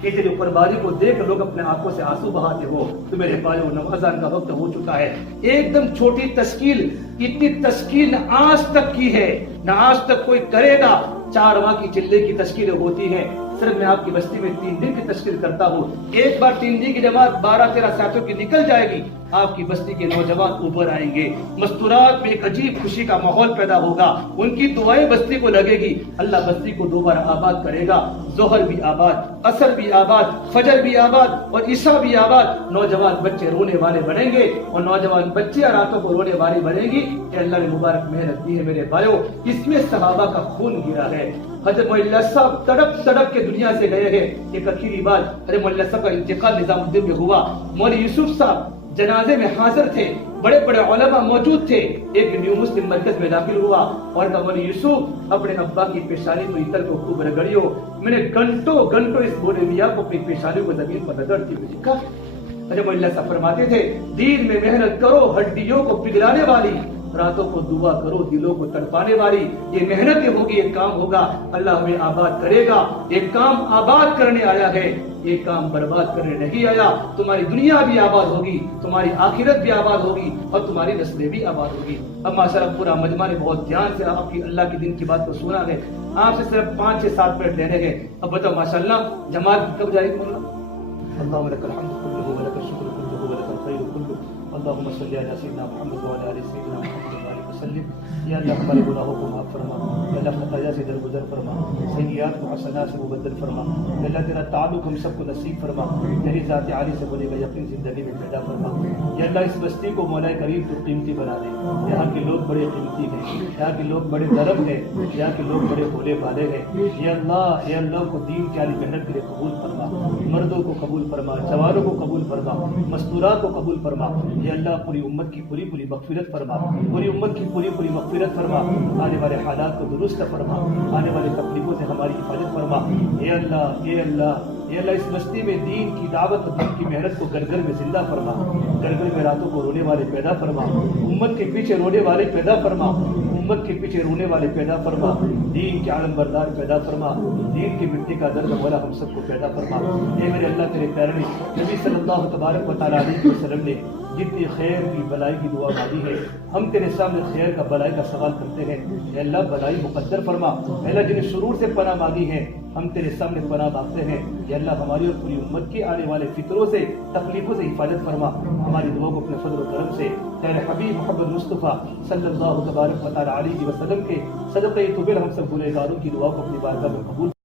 کہ تیری قربانی کو دیکھ لوگ اپنے آنکھوں سے آنسو بہاتے ہو تو میرے بھائیوں نمازان کا وقت ہو چکا ہے۔ ایک دم چھوٹی تشکیل، اتنی تشکیل نہ آج تک کی ہے نہ آج تک کوئی کرے گا۔ 4 ماہ کی چلے کی تشکیلیں ہوتی ہیں، صرف میں آپ کی بستی میں 3 دن کی تشکیل کرتا ہوں۔ ایک بار 3 دن کی جماعت 12-13 ساتھیوں کی نکل جائے گی، آپ کی بستی کے نوجوان اوپر آئیں گے، مستورات میں ایک عجیب خوشی کا ماحول پیدا ہوگا، ان کی دعائیں بستی کو لگے گی، اللہ بستی کو دوبارہ آباد کرے گا۔ ظہر بھی آباد، عصر بھی آباد، فجر بھی آباد اور عشاء بھی آباد۔ نوجوان بچے رونے والے بنیں گے اور نوجوان بچے راتوں کو رونے والی بنیں گی کہ اللہ نے مبارک محنت دی ہے میرے بھائیوں۔ اس میں صحابہ کا خون گرا ہے۔ حضرت مولا صاحب تڑپ تڑپ کے دنیا سے گئے ہیں۔ ایک اخیری بات، حضرت مولا صاحب کا انتقال نظام الدین میں ہوا، مولوی یوسف صاحب جنازے میں حاضر تھے، بڑے بڑے علماء موجود تھے۔ ایک نیو مسلم مرکز میں داخل ہوا اور کہا مولوی یوسف اپنے ابا کی پیشانی تو اتر کو خوب رگڑیو۔ میں نے گھنٹوں اس بولے میاں کو اپنی پیشانی کو زمین پر رگڑتی ہوئی دیکھا۔ حضرت مولا صاحب فرماتے تھے دین میں محنت کرو ہڈیوں کو پگھلانے والی، راتوں کو دعا کرو دلوں کو تڑپانے والی۔ یہ محنت ہوگی، ایک کام ہوگا، اللہ ہمیں آباد کرے گا۔ ایک کام آباد کرنے آیا ہے، ایک کام برباد کرنے نہیں آیا۔ تمہاری دنیا بھی آباد ہوگی، تمہاری آخرت بھی آباد ہوگی اور تمہاری نسلیں بھی آباد ہوگی۔ اب ماشاءاللہ پورا مجمع نے بہت دھیان سے آپ کی اللہ کے دین کی بات کو سنا ہے۔ آپ سے صرف 5-7 منٹ لینے ہیں۔ اب بتاؤ ماشاءاللہ جماعت کب جائے گی؟ اللہم لک الحمد کلہ ولک الشکر کلہ ولک الخیر کلہ، اللہم صلی علی سیدنا محمد وعلی آل سیدنا محمد وسلم۔ یا اللہ ہمارے گناہوں کو معاف فرما، یا اللہ خطایا سے درگزر فرما، سیئات کو حسنات سے مبدل فرما، یا اللہ تیرا تعلق ہم سب کو نصیب فرما، تیری ذات عالی سے بولے گا یقین زندگی میں پیدا فرما۔ یا اللہ اس بستی کو مولا کریم تو قیمتی بنا دے، یہاں کے لوگ بڑے قیمتی ہیں، یہاں کے لوگ بڑے نرم ہیں، یہاں کے لوگ بڑے بھولے بھالے ہیں۔ یا اللہ کو دین کی عالی محنت کے لیے قبول فرما، مردوں کو قبول فرما، جوانوں کو قبول فرما، مستورات کو قبول فرما۔ یا اللہ پوری امت کی پوری مغفرت فرما، پوری امت کی پوری مغفرت فرما، آنے والے حالات کو درست فرما، آنے والے تکلیفوں سے ہماری حفاظت فرما۔ اے اللہ اے اللہ اے اللہ اس بستی میں دین کی دعوت اور دین کی محنت کو گھر گھر میں زندہ فرما، گھر گھر میں راتوں کو رونے والے پیدا فرما، امت کے پیچھے رونے والے پیدا فرما، امت کے پیچھے رونے والے پیدا فرما، دین کے عالم بردار پیدا فرما، دین کی مٹی کا درد والا ہم سب کو پیدا فرما۔ اے میرے اللہ تیرے پیارے نبی صلی اللہ تبارک و تعالیٰ علیہ وسلم نے جتنی خیر کی بلائی کی دعا مانگی ہے، ہم تیرے سامنے خیر کا بلائی کا سوال کرتے ہیں۔ اے اللہ بلائی مقدر فرما، اے اللہ جنہیں شرور سے پناہ مانگی ہے ہم تیرے سامنے پناہ مانگتے ہیں۔ اے اللہ ہماری اور پوری امت کی آنے والے فکروں سے تکلیفوں سے حفاظت فرما، ہماری دعا کو اپنے فضل و کرم سے تیرے حبیب محمد مصطفیٰ صلی اللہ تبارک و تعالیٰ علیہ وسلم کے صدقہ طویل ہم سب گنہگاروں کی دعا کو اپنی بارگاہ میں قبول